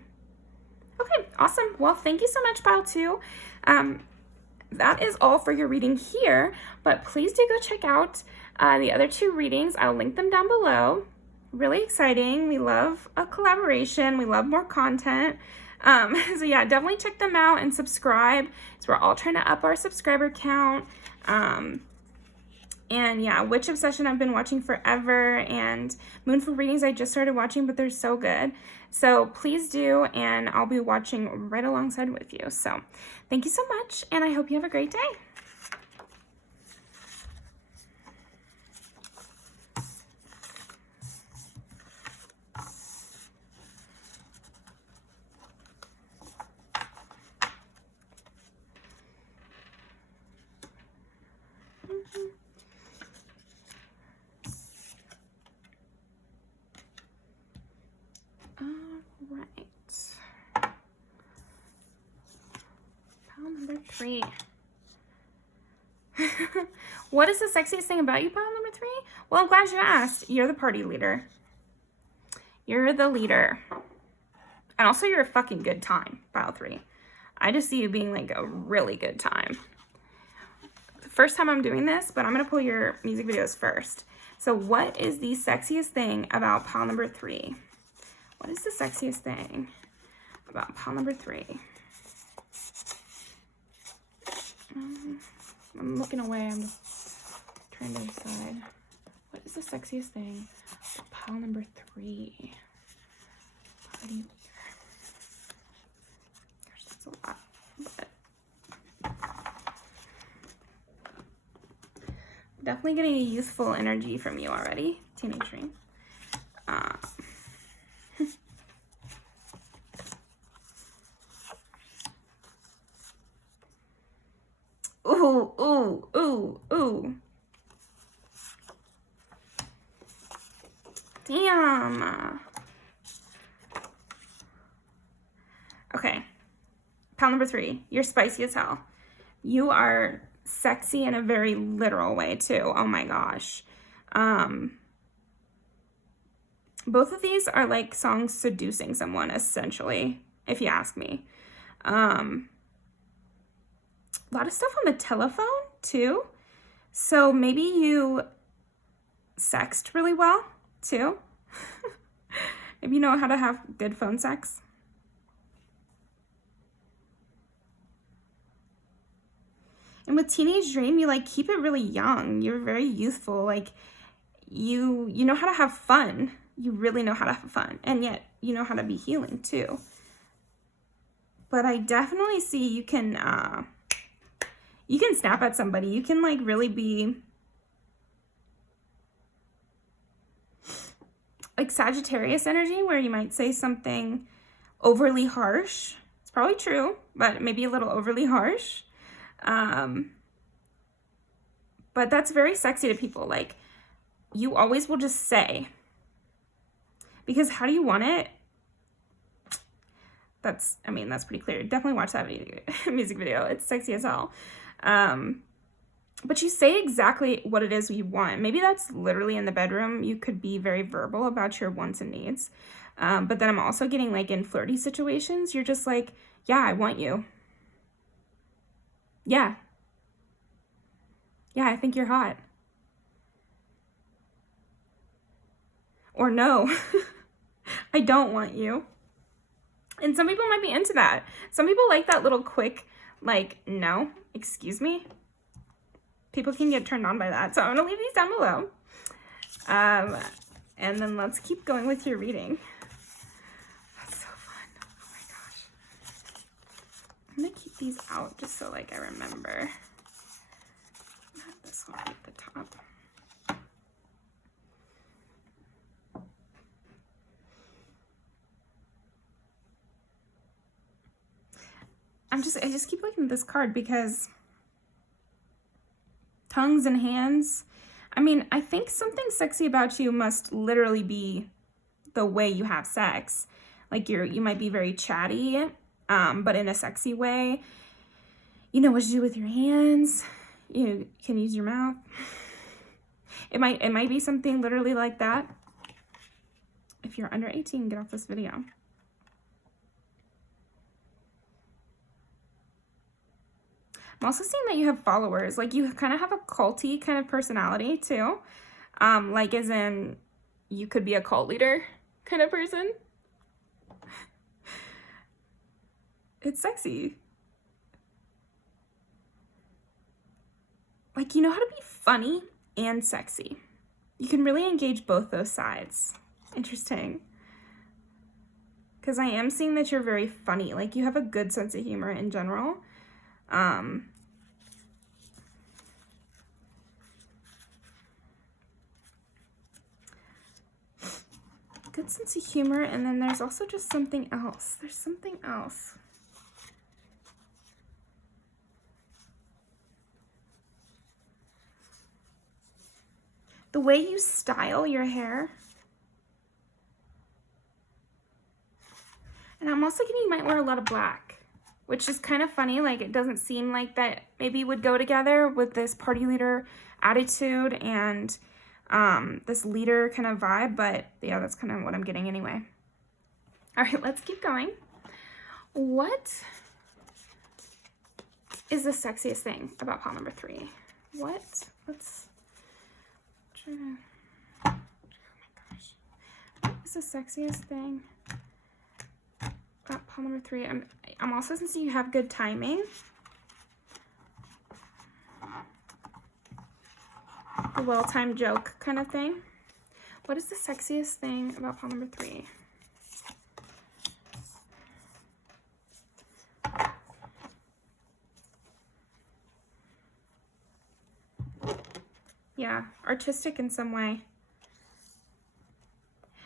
Okay, awesome. Well, thank you so much, pile 2. That is all for your reading here, but please do go check out the other 2 readings. I'll link them down below. Really exciting. We love a collaboration. We love more content. So yeah, definitely check them out and subscribe. So we're all trying to up our subscriber count. And And yeah, Witch Obsession I've been watching forever, and Moonful readings I just started watching, but they're so good. So please do, and I'll be watching right alongside with you. So thank you so much, and I hope you have a great day. All right. Pile number 3. What is the sexiest thing about you, pile number 3? Well, I'm glad you asked. You're the party leader. You're the leader. And also, you're a fucking good time, pile 3. I just see you being like a really good time. First time I'm doing this, but I'm going to pull your music videos first. So what is the sexiest thing about pile number 3? What is the sexiest thing about pile number 3? I'm looking away. I'm just trying to decide. What is the sexiest thing about pile number 3? Party leader. Gosh, that's a lot. But definitely getting a youthful energy from you already, teenage dream. Ooh, ooh, ooh, ooh. Damn. Okay. Pile number 3. You're spicy as hell. You are sexy in a very literal way too. Oh my gosh. Both of these are like songs seducing someone, essentially, if you ask me. A lot of stuff on the telephone too. So maybe you sexed really well too. Maybe you know how to have good phone sex. And with Teenage Dream, you like keep it really young. You're very youthful. Like you know how to have fun. You really know how to have fun. And yet you know how to be healing too. But I definitely see you can snap at somebody. You can like really be like Sagittarius energy, where you might say something overly harsh. It's probably true, but maybe a little overly harsh. But that's very sexy to people. Like, you always will just say, because how do you want it? That's pretty clear. Definitely watch that music video. It's sexy as hell. But you say exactly what it is you want. Maybe that's literally in the bedroom. You could be very verbal about your wants and needs. But then I'm also getting like in flirty situations, you're just like, yeah, I want you. Yeah. Yeah, I think you're hot. Or no, I don't want you. And some people might be into that. Some people like that little quick, like, no, excuse me. People can get turned on by that. So I'm going to leave these down below. And then let's keep going with your reading. That's so fun. Oh my gosh. I'm going to keep these out just so like I remember. Not this one at the top. I just keep looking at this card because tongues and hands. I mean, I think something sexy about you must literally be the way you have sex. Like you might be very chatty, but in a sexy way. You know what to do with your hands. You can use your mouth. It might be something literally like that. If you're under 18, get off this video. I'm also seeing that you have followers. Like you kind of have a culty kind of personality too. Like as in you could be a cult leader kind of person. It's sexy. Like you know how to be funny and sexy. You can really engage both those sides. Interesting. Because I am seeing that you're very funny. Like, you have a good sense of humor in general. Good sense of humor, and then there's also just something else. There's something else. The way you style your hair. And I'm also getting you might wear a lot of black, which is kind of funny. Like, it doesn't seem like that maybe would go together with this party leader attitude and this leader kind of vibe, but yeah, that's kind of what I'm getting anyway. All right, let's keep going. What is the sexiest thing about pile number 3? Let's try to, oh my gosh. What is the sexiest thing about pile number 3? I'm also sensing you have good timing. A well-timed joke kind of thing. What is the sexiest thing about pile number 3? Yeah, artistic in some way.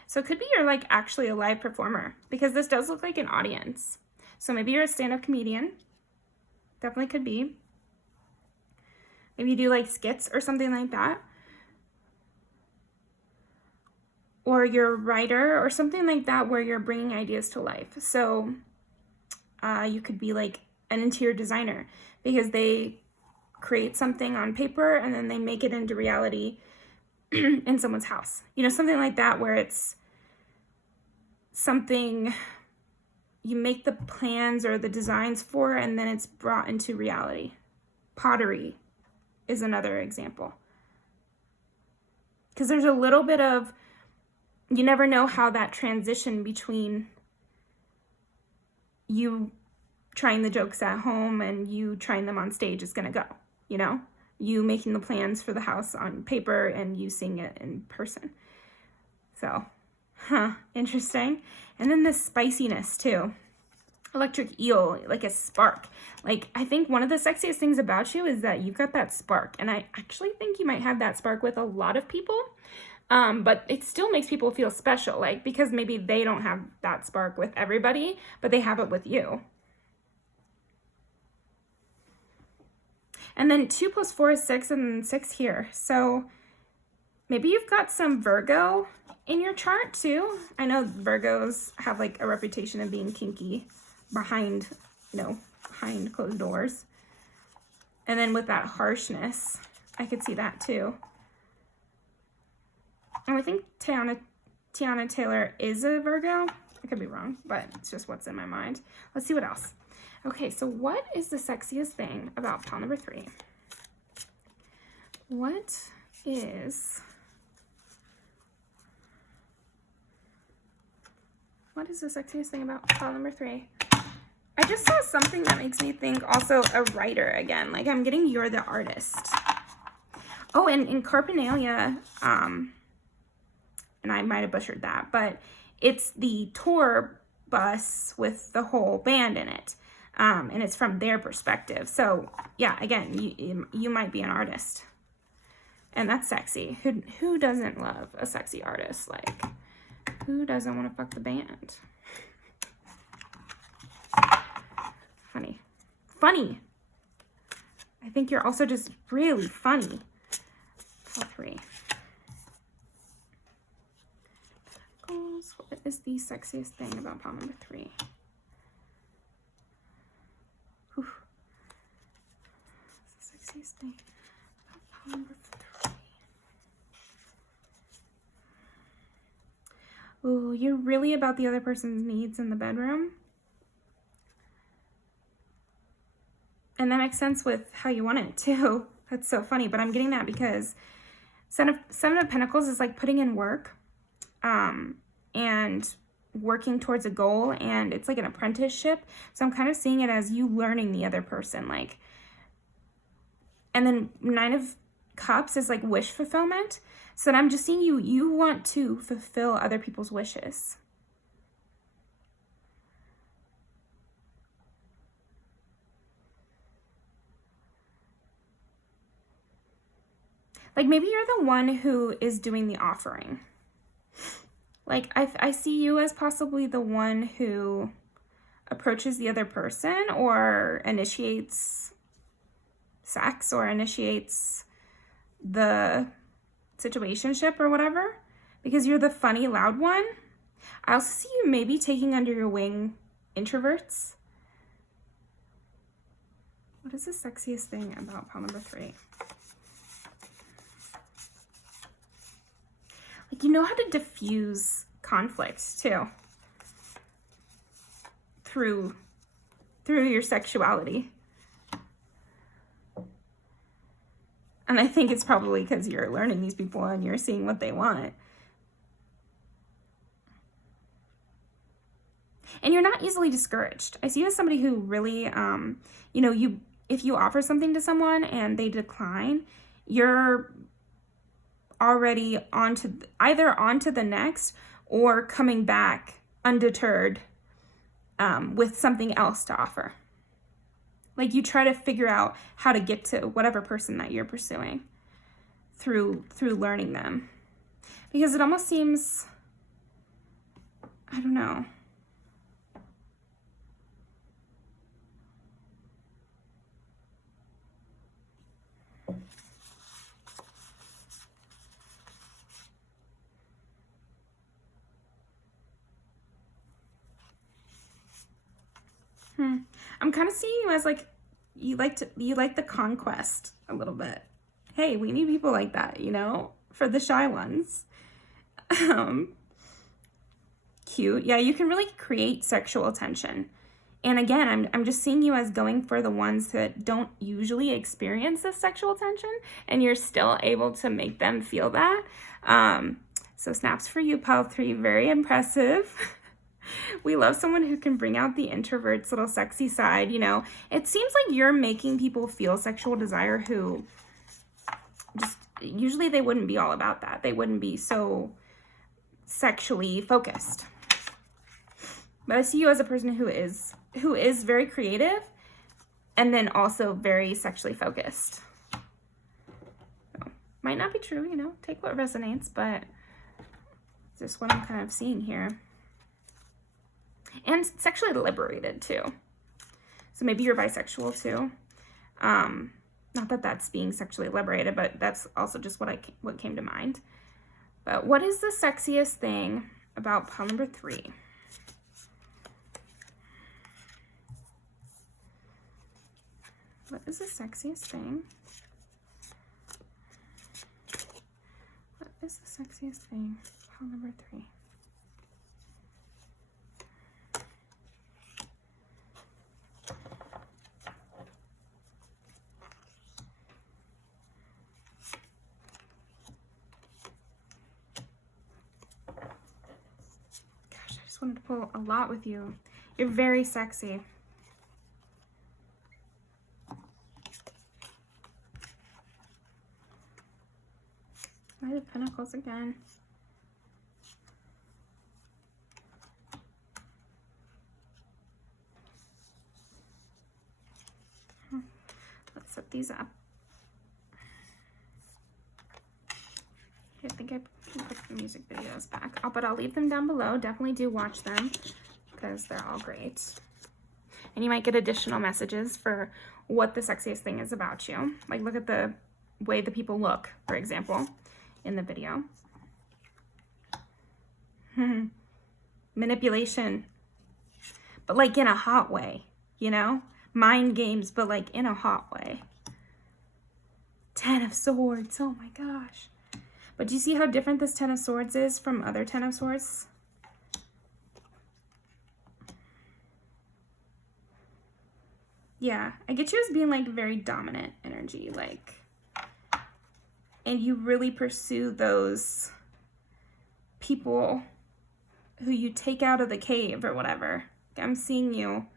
So it could be you're like actually a live performer, because this does look like an audience. So maybe you're a stand-up comedian. Definitely could be. Maybe you do like skits or something like that. Or you're a writer or something like that where you're bringing ideas to life. So you could be like an interior designer, because they create something on paper and then they make it into reality in someone's house. You know, something like that, where it's something you make the plans or the designs for and then it's brought into reality. Pottery is another example. Because there's a little bit of, you never know how that transition between you trying the jokes at home and you trying them on stage is going to go, you know? You making the plans for the house on paper and you seeing it in person. So, interesting. And then this spiciness too. Electric eel, like a spark. Like, I think one of the sexiest things about you is that you've got that spark. And I actually think you might have that spark with a lot of people. But it still makes people feel special, like, because maybe they don't have that spark with everybody, but they have it with you. And then 2 + 4 is 6, and then 6 here. So maybe you've got some Virgo in your chart too. I know Virgos have like a reputation of being kinky behind, you know, behind closed doors. And then with that harshness, I could see that too. And I think Tiana Taylor is a Virgo. I could be wrong, but it's just what's in my mind. Let's see what else. Okay, so what is the sexiest thing about pile number 3? What is the sexiest thing about pile number 3? I just saw something that makes me think also a writer again. Like, I'm getting you're the artist. Oh, and in Carpinalia, and I might have butchered that, but it's the tour bus with the whole band in it. And it's from their perspective. So yeah, again, you might be an artist, and that's sexy. Who doesn't love a sexy artist? Like, who doesn't want to fuck the band? Funny. I think you're also just really funny. Pile 3. What is the sexiest thing about pile number 3? Whew. What's the sexiest thing about pile number 3? Ooh, you're really about the other person's needs in the bedroom. And that makes sense with how you want it too. That's so funny, but I'm getting that because Seven of Pentacles is like putting in work. And working towards a goal, and it's like an apprenticeship. So I'm kind of seeing it as you learning the other person, like. And then 9 of Cups is like wish fulfillment. So I'm just seeing you want to fulfill other people's wishes. Like maybe you're the one who is doing the offering. Like I see you as possibly the one who approaches the other person or initiates sex or initiates the situationship or whatever, because you're the funny loud one. I also see you maybe taking under your wing introverts. What is the sexiest thing about pile number 3? Like, you know how to diffuse conflicts too through your sexuality. And I think it's probably because you're learning these people and you're seeing what they want. And you're not easily discouraged. I see you as somebody who really, you know, if you offer something to someone and they decline, you're already either onto the next or coming back undeterred with something else to offer. Like you try to figure out how to get to whatever person that you're pursuing through learning them. Because it almost seems, I don't know. I'm kind of seeing you as like, you like the conquest a little bit. Hey, we need people like that, you know, for the shy ones. Cute. Yeah, you can really create sexual tension. And again, I'm just seeing you as going for the ones that don't usually experience this sexual tension, and you're still able to make them feel that. So snaps for you, pile 3. Very impressive. We love someone who can bring out the introvert's little sexy side, you know. It seems like you're making people feel sexual desire who just, usually they wouldn't be all about that. They wouldn't be so sexually focused. But I see you as a person who is very creative and then also very sexually focused. So, might not be true, you know, take what resonates, but it's just what I'm kind of seeing here. And sexually liberated too. So maybe you're bisexual too. Not that that's being sexually liberated, but that's also just what came to mind. But what is the sexiest thing about pile number 3? What is the sexiest thing? What is the sexiest thing? Pile number 3. I wanted to pull a lot with you. You're very sexy. Knight of Pentacles again. Let's set these up. I think I put the music videos back, but I'll leave them down below. Definitely do watch them because they're all great. And you might get additional messages for what the sexiest thing is about you. Like look at the way the people look, for example, in the video. Manipulation, but like in a hot way, you know? Mind games, but like in a hot way. 10 of Swords, oh my gosh. But do you see how different this 10 of Swords is from other 10 of Swords? Yeah, I get you as being like very dominant energy, like, and you really pursue those people who you take out of the cave or whatever. I'm seeing you,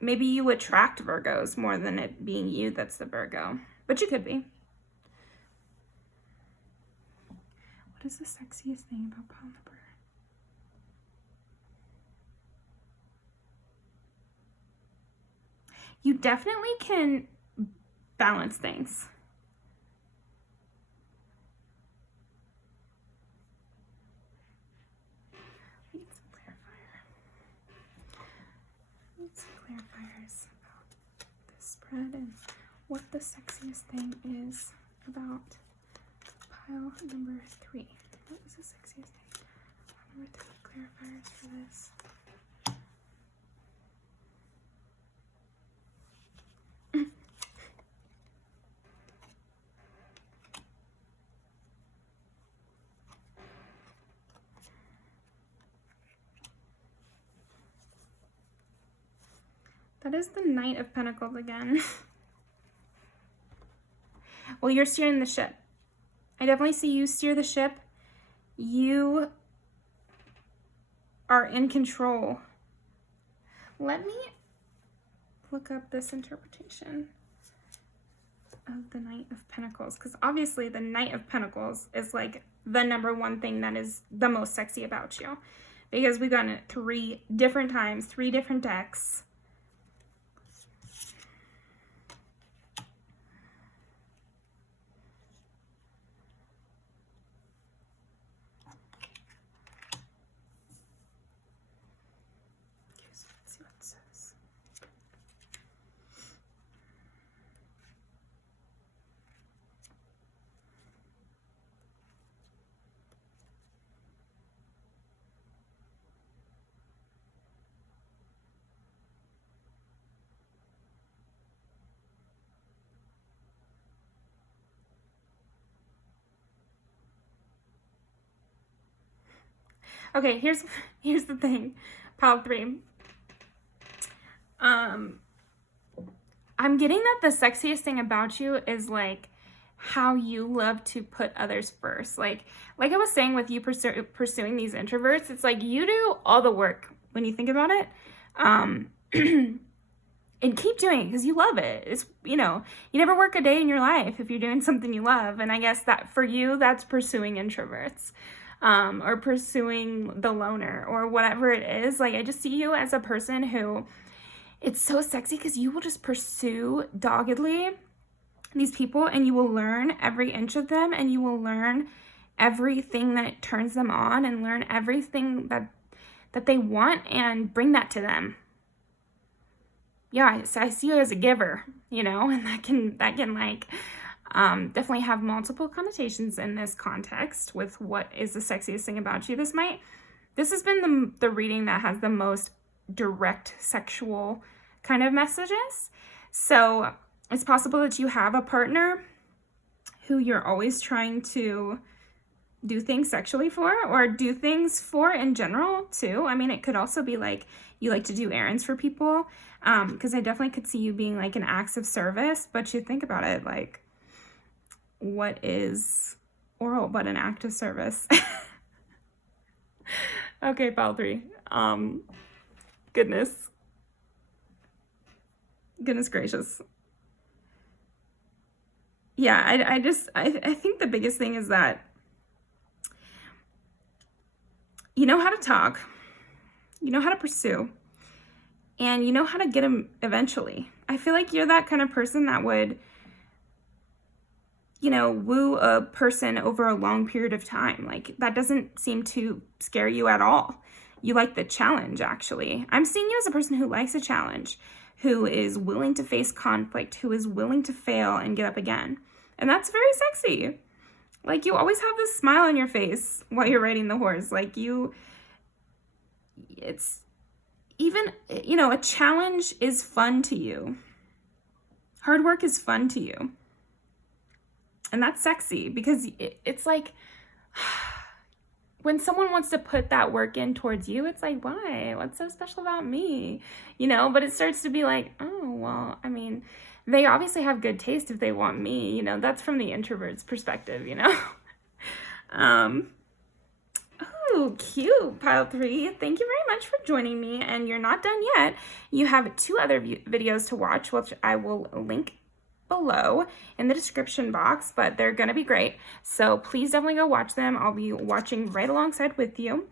maybe you attract Virgos more than it being you that's the Virgo, but you could be. What is the sexiest thing about pile number? You definitely can balance things. Need some clarifier. Need some clarifiers about this spread and what the sexiest thing is about pile number 3. What is the sexiest thing? Pile number 3 clarifiers for this. That is the Knight of Pentacles again. Well, you're steering the ship. I definitely see you steer the ship. You are in control. Let me look up this interpretation of the Knight of Pentacles, because obviously the Knight of Pentacles is like the number one thing that is the most sexy about you, because we've gotten it 3 different times, 3 different decks. Let's see what it says. Okay, here's the thing. Pile 3. I'm getting that the sexiest thing about you is like how you love to put others first. Like I was saying with you pursuing these introverts, it's like you do all the work when you think about it. And keep doing it because you love it. It's, you know, you never work a day in your life if you're doing something you love. And I guess that for you, that's pursuing introverts. Or pursuing the loner or whatever it is. Like, I just see you as a person who, it's so sexy because you will just pursue doggedly these people and you will learn every inch of them and you will learn everything that turns them on and learn everything that they want and bring that to them. Yeah, I see you as a giver, you know, and that can like definitely have multiple connotations in this context with what is the sexiest thing about you. This has been the reading that has the most direct sexual kind of messages. So it's possible that you have a partner who you're always trying to do things sexually for or do things for in general too. I mean, it could also be like you like to do errands for people, because I definitely could see you being like an acts of service. But you think about it, like, what is oral but an act of service? Okay, pile 3. Goodness gracious. Yeah, I think the biggest thing is that you know how to talk, you know how to pursue, and you know how to get them eventually. I feel like you're that kind of person that would, you know, woo a person over a long period of time. Like, that doesn't seem to scare you at all. You like the challenge, actually. I'm seeing you as a person who likes a challenge, who is willing to face conflict, who is willing to fail and get up again. And that's very sexy. Like, you always have this smile on your face while you're riding the horse. Like, it's even, you know, a challenge is fun to you. Hard work is fun to you. And that's sexy because it's like, when someone wants to put that work in towards you, it's like, why? What's so special about me? You know, but it starts to be like, oh, well, I mean, they obviously have good taste if they want me, you know, that's from the introvert's perspective, you know? Oh, cute, pile 3. Thank you very much for joining me, and you're not done yet. You have 2 other videos to watch, which I will link below in the description box, but they're gonna be great. So please definitely go watch them. I'll be watching right alongside with you.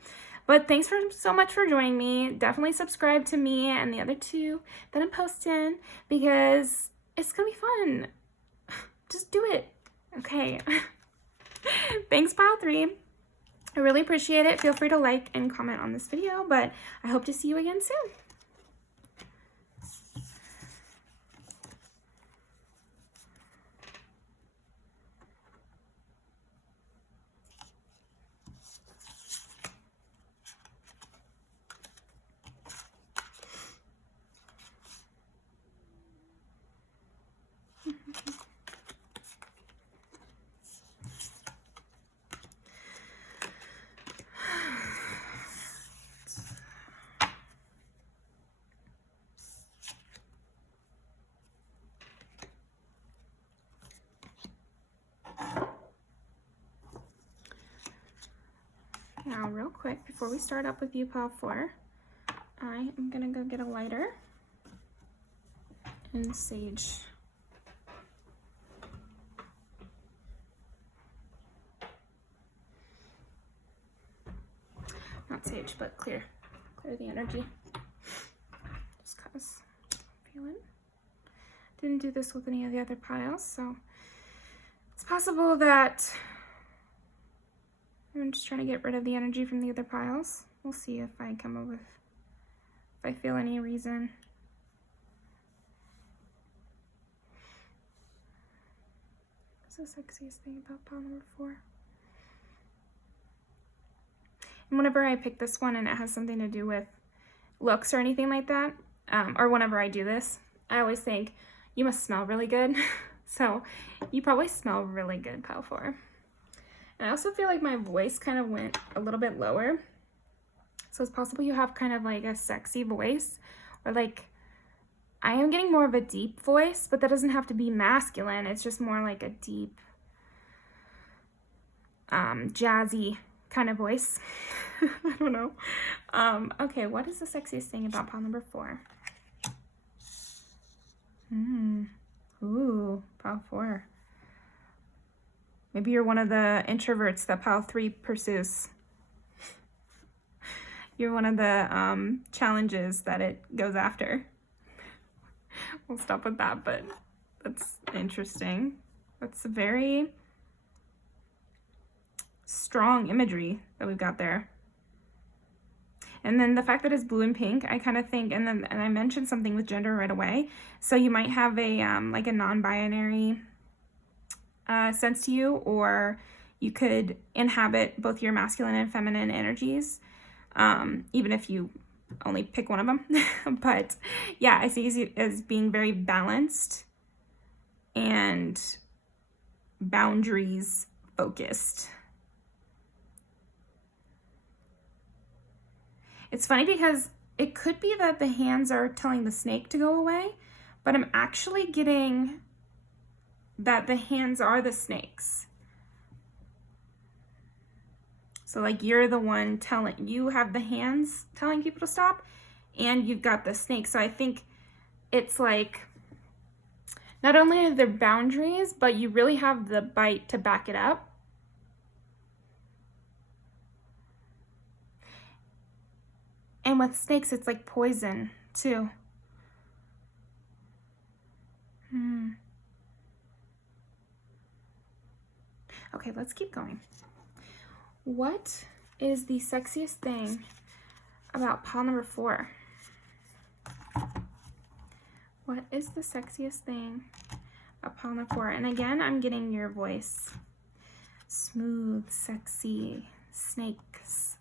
But thanks so much for joining me. Definitely subscribe to me and the other two that I'm posting because it's gonna be fun. Just do it, okay? Thanks, Pile 3. I really appreciate it. Feel free to like and comment on this video, but I hope to see you again soon. Now, real quick, before we start up with you, Pile 4, I am gonna go get a lighter and sage. Not sage, but clear the energy. Just cause I'm feeling. Didn't do this with any of the other piles, so it's possible that I'm just trying to get rid of the energy from the other piles. We'll see if I come up with, if I feel any reason. What's the sexiest thing about pile number 4? And whenever I pick this one and it has something to do with looks or anything like that, or whenever I do this, I always think, you must smell really good. So you probably smell really good, pile 4. And I also feel like my voice kind of went a little bit lower. So it's possible you have kind of like a sexy voice, or like, I am getting more of a deep voice, but that doesn't have to be masculine. It's just more like a deep, jazzy kind of voice. I don't know. Okay, what is the sexiest thing about pile number 4? Ooh, pile 4. Maybe you're one of the introverts that pile 3 pursues. You're one of the challenges that it goes after. We'll stop with that, but that's interesting. That's a very strong imagery that we've got there. And then the fact that it's blue and pink, I kind of think, and I mentioned something with gender right away. So you might have a like a non-binary sense to you, or you could inhabit both your masculine and feminine energies, even if you only pick one of them. But yeah, I see you as being very balanced and boundaries focused. It's funny because it could be that the hands are telling the snake to go away, but I'm actually getting that the hands are the snakes. So like you're the one you have the hands telling people to stop, and you've got the snake. So I think it's like, not only are there boundaries, but you really have the bite to back it up. And with snakes, it's like poison too. Okay, let's keep going. What is the sexiest thing about pile number 4? What is the sexiest thing about pile number 4? And again, I'm getting your voice. Smooth, sexy, snakes.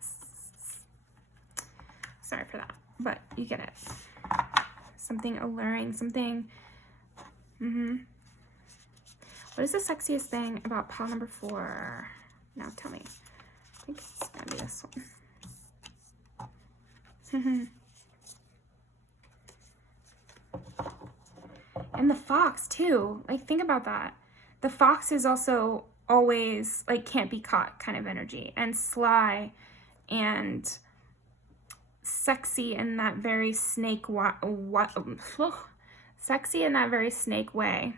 Sorry for that, but you get it. Something alluring, something. What is the sexiest thing about pile number 4? Now tell me. I think it's gonna be this one. And the fox too. Like, think about that. The fox is also always like can't be caught kind of energy, and sly and sexy in that very sexy in that very snake way.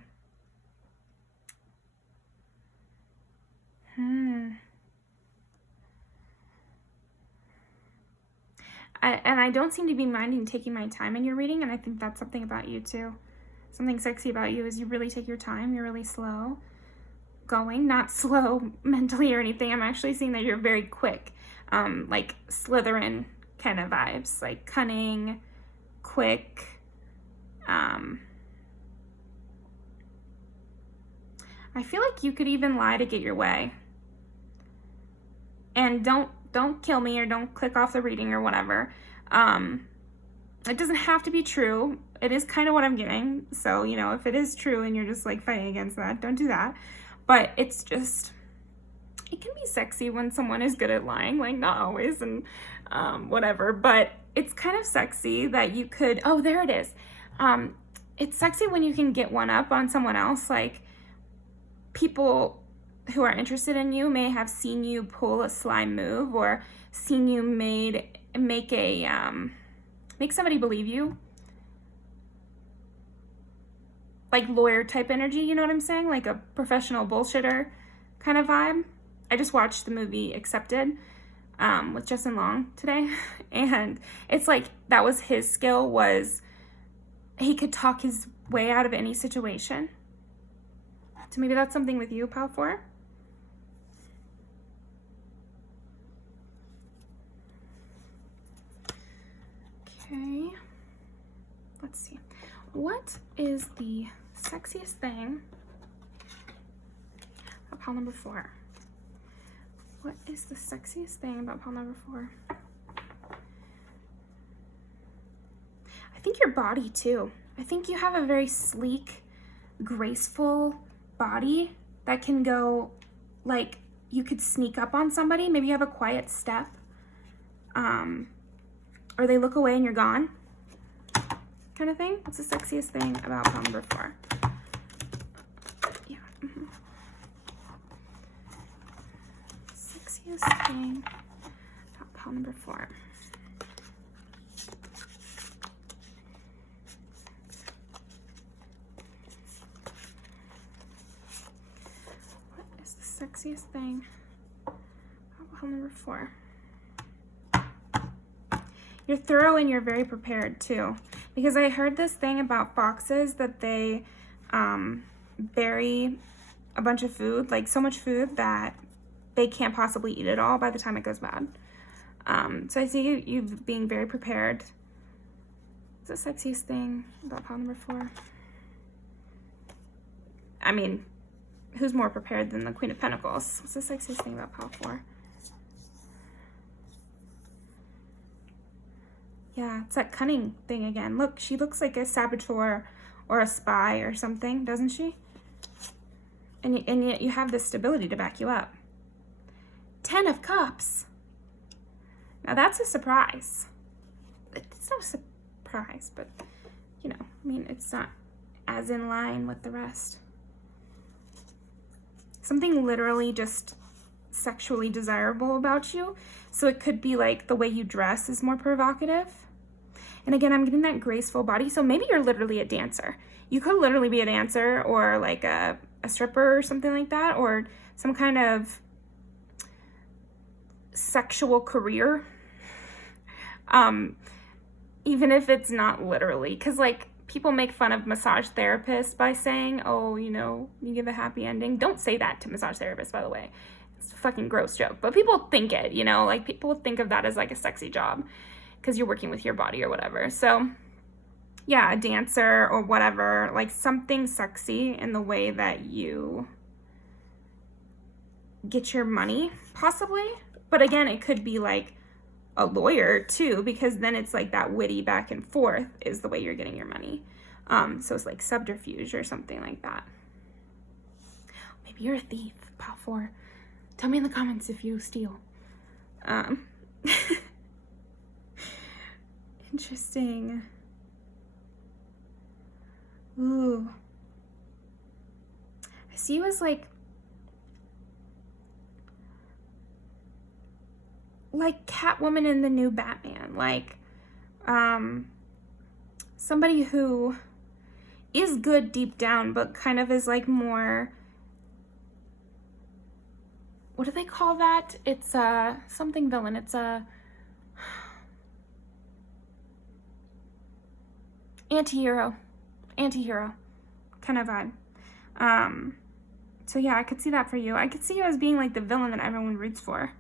And I don't seem to be minding taking my time in your reading, and I think that's something about you too. Something sexy about you is you really take your time. You're really slow going, not slow mentally or anything. I'm actually seeing that you're very quick, like Slytherin kind of vibes, like cunning, quick. I feel like you could even lie to get your way. And don't kill me or don't click off the reading or whatever. It doesn't have to be true. It is kind of what I'm getting. So, you know, if it is true and you're just like fighting against that, don't do that. But it's just, it can be sexy when someone is good at lying, like not always and whatever. But it's kind of sexy that you could, oh, there it is. It's sexy when you can get one up on someone else. Like people who are interested in you may have seen you pull a sly move or seen you make somebody believe you. Like lawyer type energy, you know what I'm saying? Like a professional bullshitter kind of vibe. I just watched the movie Accepted with Justin Long today. And it's like that was his skill, was he could talk his way out of any situation. So maybe that's something with you, Pal 4. Okay, let's see. What is the sexiest thing about pile number 4? What is the sexiest thing about pile number 4? I think your body too. I think you have a very sleek, graceful body that can go, like, you could sneak up on somebody. Maybe you have a quiet step. Or they look away and you're gone. Kind of thing. What's the sexiest thing about pile number 4? Yeah. Sexiest thing about pile number 4. What is the sexiest thing about pile number 4? You're thorough and you're very prepared too. Because I heard this thing about foxes that they bury a bunch of food, like so much food that they can't possibly eat it all by the time it goes bad. So I see you being very prepared. What's the sexiest thing about pile number 4? I mean, who's more prepared than the Queen of Pentacles? What's the sexiest thing about pile 4? Yeah, it's that cunning thing again. Look, she looks like a saboteur or a spy or something, doesn't she? And yet you have this stability to back you up. 10 of Cups. Now that's a surprise. It's no surprise, but, you know, I mean, it's not as in line with the rest. Something literally just sexually desirable about you. So it could be like the way you dress is more provocative. And again, I'm getting that graceful body. So maybe you're literally a dancer. You could literally be a dancer or like a stripper or something like that, or some kind of sexual career. Even if it's not literally, because like people make fun of massage therapists by saying, oh, you know, you give a happy ending. Don't say that to massage therapists, by the way. It's a fucking gross joke, but people think it, you know, like people think of that as like a sexy job because you're working with your body or whatever. So yeah, a dancer or whatever, like something sexy in the way that you get your money, possibly. But again, it could be like a lawyer too, because then it's like that witty back and forth is the way you're getting your money. So it's like subterfuge or something like that. Maybe you're a thief, pile 4. Tell me in the comments if you steal. Interesting. Ooh. I see you as like Catwoman in the new Batman. Like, somebody who is good deep down, but kind of is like more what do they call that? It's something villain. It's a anti-hero kind of vibe. So yeah, I could see that for you. I could see you as being like the villain that everyone roots for.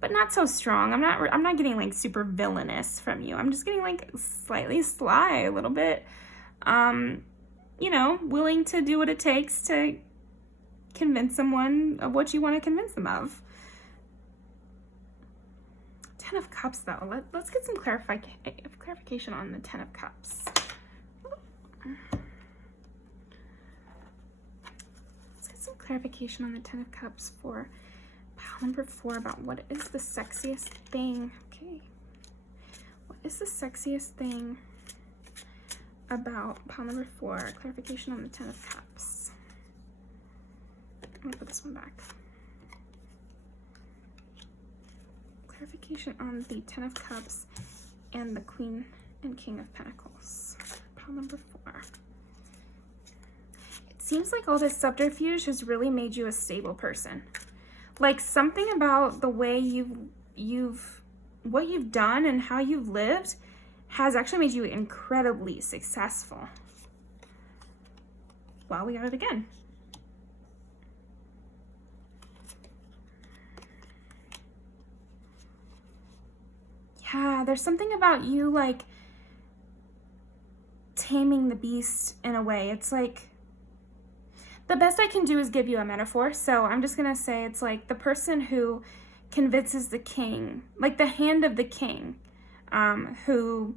But not so strong. I'm not getting like super villainous from you. I'm just getting like slightly sly, a little bit, you know, willing to do what it takes to convince someone of what you want to convince them of. Ten of Cups, though. Let's get some clarification on the Ten of Cups. Let's get some clarification on the Ten of Cups for pile number 4 about what is the sexiest thing. Okay. What is the sexiest thing about pile number 4? Clarification on the Ten of Cups. I'm going to put this one back. Clarification on the Ten of Cups and the Queen and King of Pentacles. Pile number 4. It seems like all this subterfuge has really made you a stable person. Like something about the way what you've done and how you've lived has actually made you incredibly successful. Well, we got it again. Yeah, there's something about you like taming the beast in a way. It's like, the best I can do is give you a metaphor. So I'm just going to say it's like the person who convinces the king, like the hand of the king, who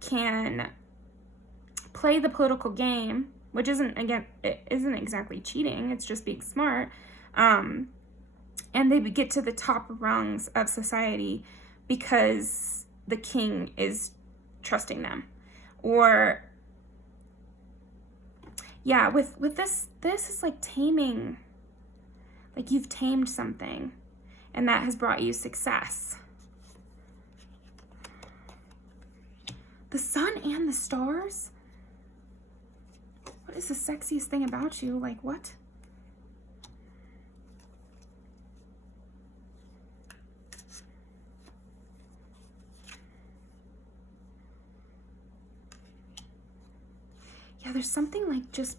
can play the political game, which isn't exactly cheating. It's just being smart. And they get to the top rungs of society because the king is trusting them. Or yeah, with this is like taming, like you've tamed something and that has brought you success. The sun and the stars? What is the sexiest thing about you? Like what? Yeah, there's something like just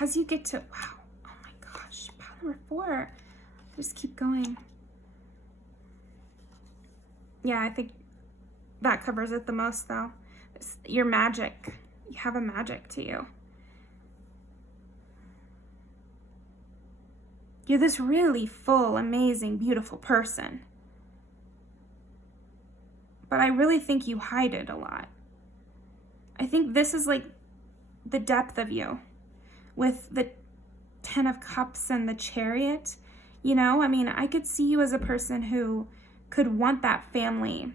as you get to, wow, oh my gosh, pile number 4. Just keep going. Yeah, I think that covers it the most though. Your magic. You have a magic to you. You're this really full, amazing, beautiful person. But I really think you hide it a lot. I think this is like the depth of you with the Ten of Cups and the Chariot. You know, I mean, I could see you as a person who could want that family,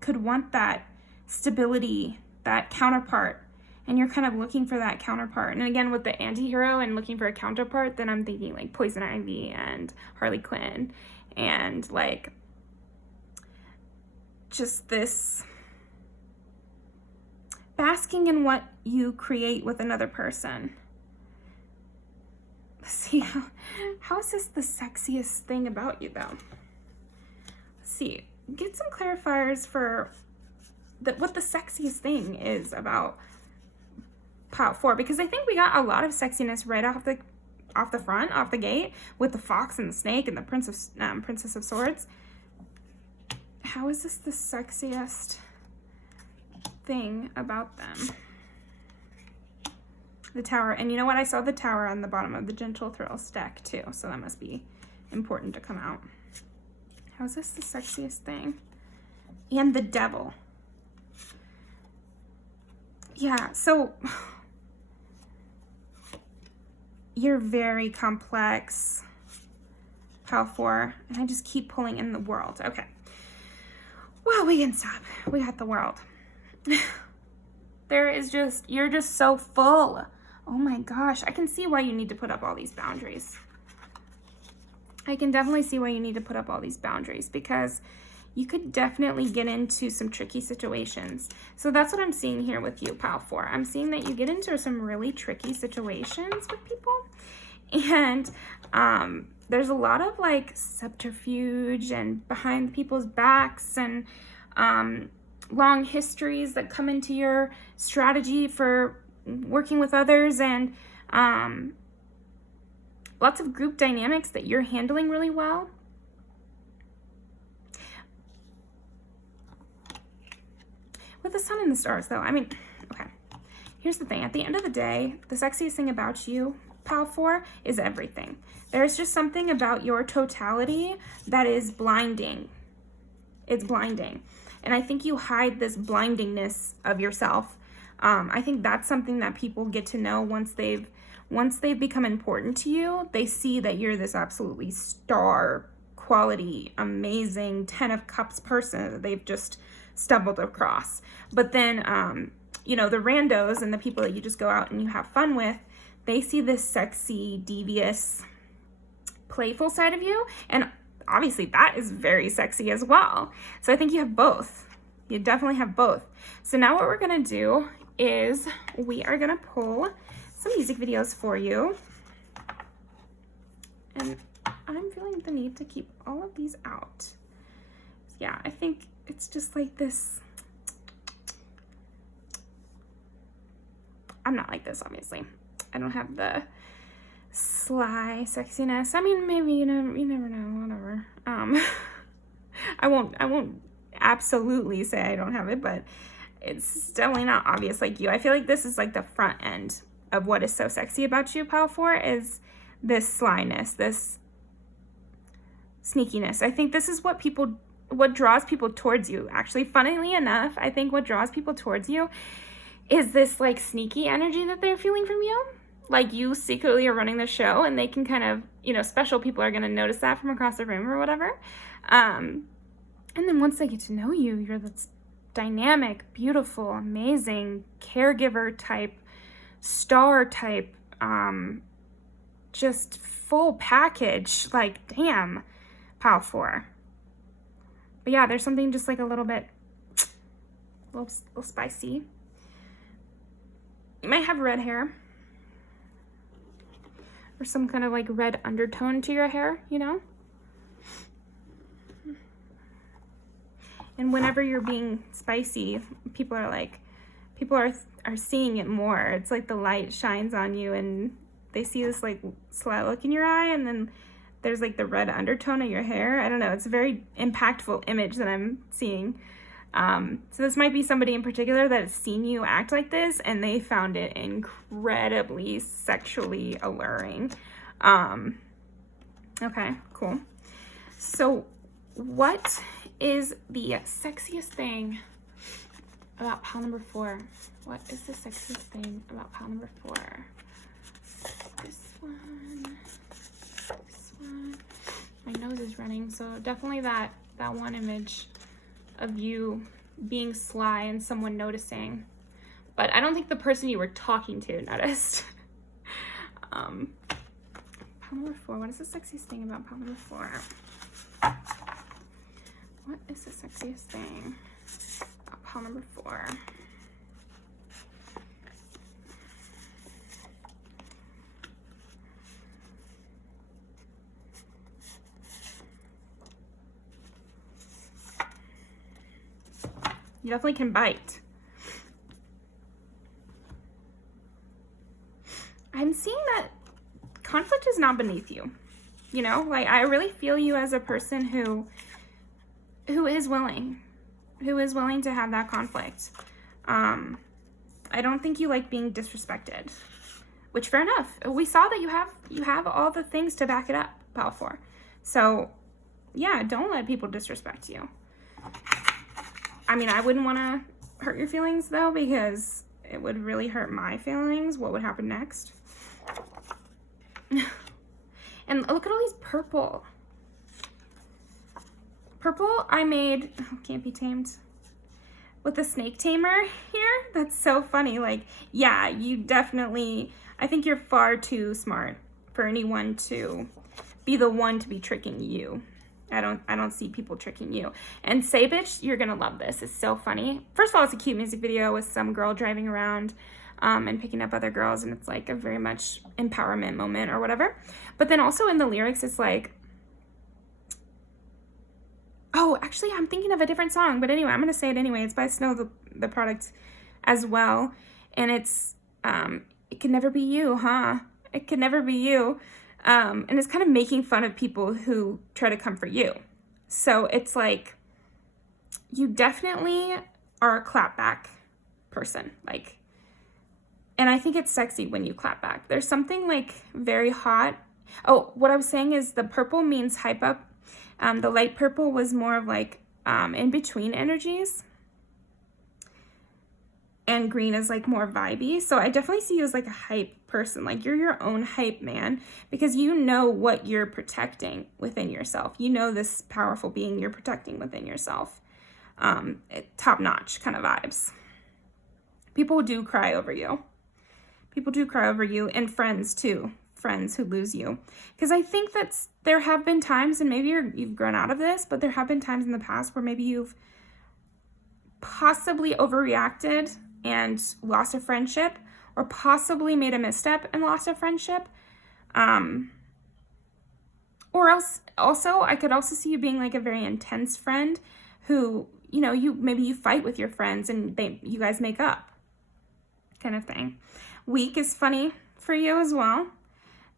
could want that stability, that counterpart, and you're kind of looking for that counterpart. And again, with the anti-hero and looking for a counterpart, then I'm thinking like Poison Ivy and Harley Quinn and like just this basking in what you create with another person. Let's see, how is this the sexiest thing about you though? Let's see, get some clarifiers for what the sexiest thing is about pile 4, because I think we got a lot of sexiness right off the front, off the gate, with the fox and the snake and the Princess of Swords. How is this the sexiest thing about them? The Tower. And you know what? I saw the Tower on the bottom of the Gentle Thrills deck too, so that must be important to come out. How is this the sexiest thing? And the Devil. Yeah, so you're very complex, pile 4, and I just keep pulling in the World. Okay. Well, we can stop. We got the World. You're just so full. Oh my gosh. I can see why you need to put up all these boundaries. I can definitely see why you need to put up all these boundaries, because you could definitely get into some tricky situations. So that's what I'm seeing here with you, pile 4. I'm seeing that you get into some really tricky situations with people, And there's a lot of like subterfuge and behind people's backs and long histories that come into your strategy for working with others, and lots of group dynamics that you're handling really well. With the sun and the stars, though, I mean, okay, here's the thing. At the end of the day, the sexiest thing about you, Pal 4, is everything. There's just something about your totality that is blinding. It's blinding. And I think you hide this blindingness of yourself. I think that's something that people get to know once they've become important to you. They see that you're this absolutely star quality, amazing 10 of Cups person that they've just stumbled across. But then, you know, the randos and the people that you just go out and you have fun with, they see this sexy, devious, playful side of you. And obviously that is very sexy as well. So I think you have both. You definitely have both. So now what we're going to do is we are going to pull some music videos for you. And I'm feeling the need to keep all of these out. Yeah, I think it's just like this. I'm not like this, obviously. I don't have the sly sexiness. I mean, maybe you never know, whatever. I won't absolutely say I don't have it, but it's definitely not obvious like you. I feel like this is like the front end of what is so sexy about you, Pal 4, is this slyness, this sneakiness. I think this is what draws people towards you. Actually, funnily enough, I think what draws people towards you is this like sneaky energy that they're feeling from you. Like you secretly are running the show, and they can kind of, you know, special people are going to notice that from across the room or whatever. And then once they get to know you, you're this dynamic, beautiful, amazing caregiver type, star type, just full package. Like, damn, Pal 4. But yeah, there's something just like a little spicy. You might have red hair, or some kind of like red undertone to your hair, you know? And whenever you're being spicy, people are seeing it more. It's like the light shines on you and they see this like sly look in your eye, and then there's like the red undertone of your hair. I don't know. It's a very impactful image that I'm seeing. So this might be somebody in particular that has seen you act like this, and they found it incredibly sexually alluring. Okay, cool. So what is the sexiest thing about pal number 4? What is the sexiest thing about pal number 4? This one. My nose is running, so definitely that one image of you being sly and someone noticing. But I don't think the person you were talking to noticed. Pal number 4. What is the sexiest thing about pal number 4? What is the sexiest thing about pal number 4? You definitely can bite. I'm seeing that conflict is not beneath you. You know, like I really feel you as a person who is willing to have that conflict. I don't think you like being disrespected, which fair enough. We saw that you have all the things to back it up, pal 4. So yeah, don't let people disrespect you. I mean, I wouldn't want to hurt your feelings, though, because it would really hurt my feelings. What would happen next? And look at all these purple. Purple I made, can't be tamed, with the snake tamer here. That's so funny. Like, yeah, you definitely, I think you're far too smart for anyone to be the one to be tricking you. I don't see people tricking you. And Say Bitch, you're gonna love this. It's so funny. First of all, it's a cute music video with some girl driving around and picking up other girls, and it's like a very much empowerment moment or whatever. But then also in the lyrics, it's like, oh, actually, I'm thinking of a different song, but anyway, I'm gonna say it anyway. It's by Snow, the product as well, and it's it could never be you, huh? It could never be you. And it's kind of making fun of people who try to come for you. So it's like, you definitely are a clapback person, like, and I think it's sexy when you clap back. There's something like very hot. Oh, what I was saying is the purple means hype up. The light purple was more of like in between energies. And green is like more vibey. So I definitely see you as like a hype person. Like you're your own hype man, because you know what you're protecting within yourself. You know this powerful being you're protecting within yourself. Top notch kind of vibes. People do cry over you. People do cry over you, and friends too. Friends who lose you. Because I think there have been times, and maybe you've grown out of this, but there have been times in the past where maybe you've possibly overreacted and lost a friendship, or possibly made a misstep and lost a friendship. Or else, also, I could also see you being like a very intense friend who, you know, maybe you fight with your friends and you guys make up, kind of thing. Weak is funny for you as well,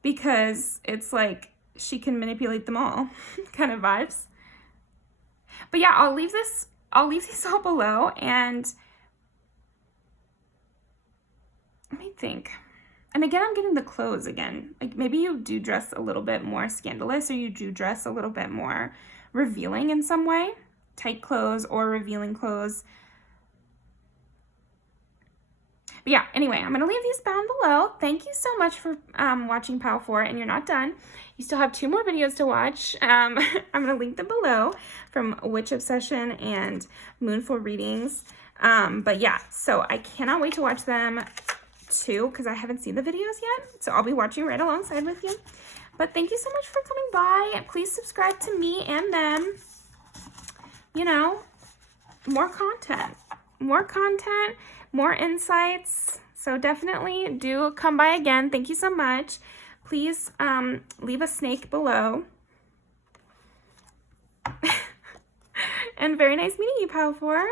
because it's like she can manipulate them all, kind of vibes. But yeah, I'll leave these all below, and let me think. And again, I'm getting the clothes again. Like maybe you do dress a little bit more scandalous, or you do dress a little bit more revealing in some way. Tight clothes or revealing clothes. But yeah, anyway, I'm going to leave these down below. Thank you so much for watching Pile 4, and you're not done. You still have 2 more videos to watch. I'm going to link them below, from Witch Obsession and Moonful Readings. But yeah, so I cannot wait to watch them too, because I haven't seen the videos yet. So I'll be watching right alongside with you. But thank you so much for coming by. Please subscribe to me and them. You know, more content, more insights. So definitely do come by again. Thank you so much. Please leave a snake below. And very nice meeting you, Pile 4.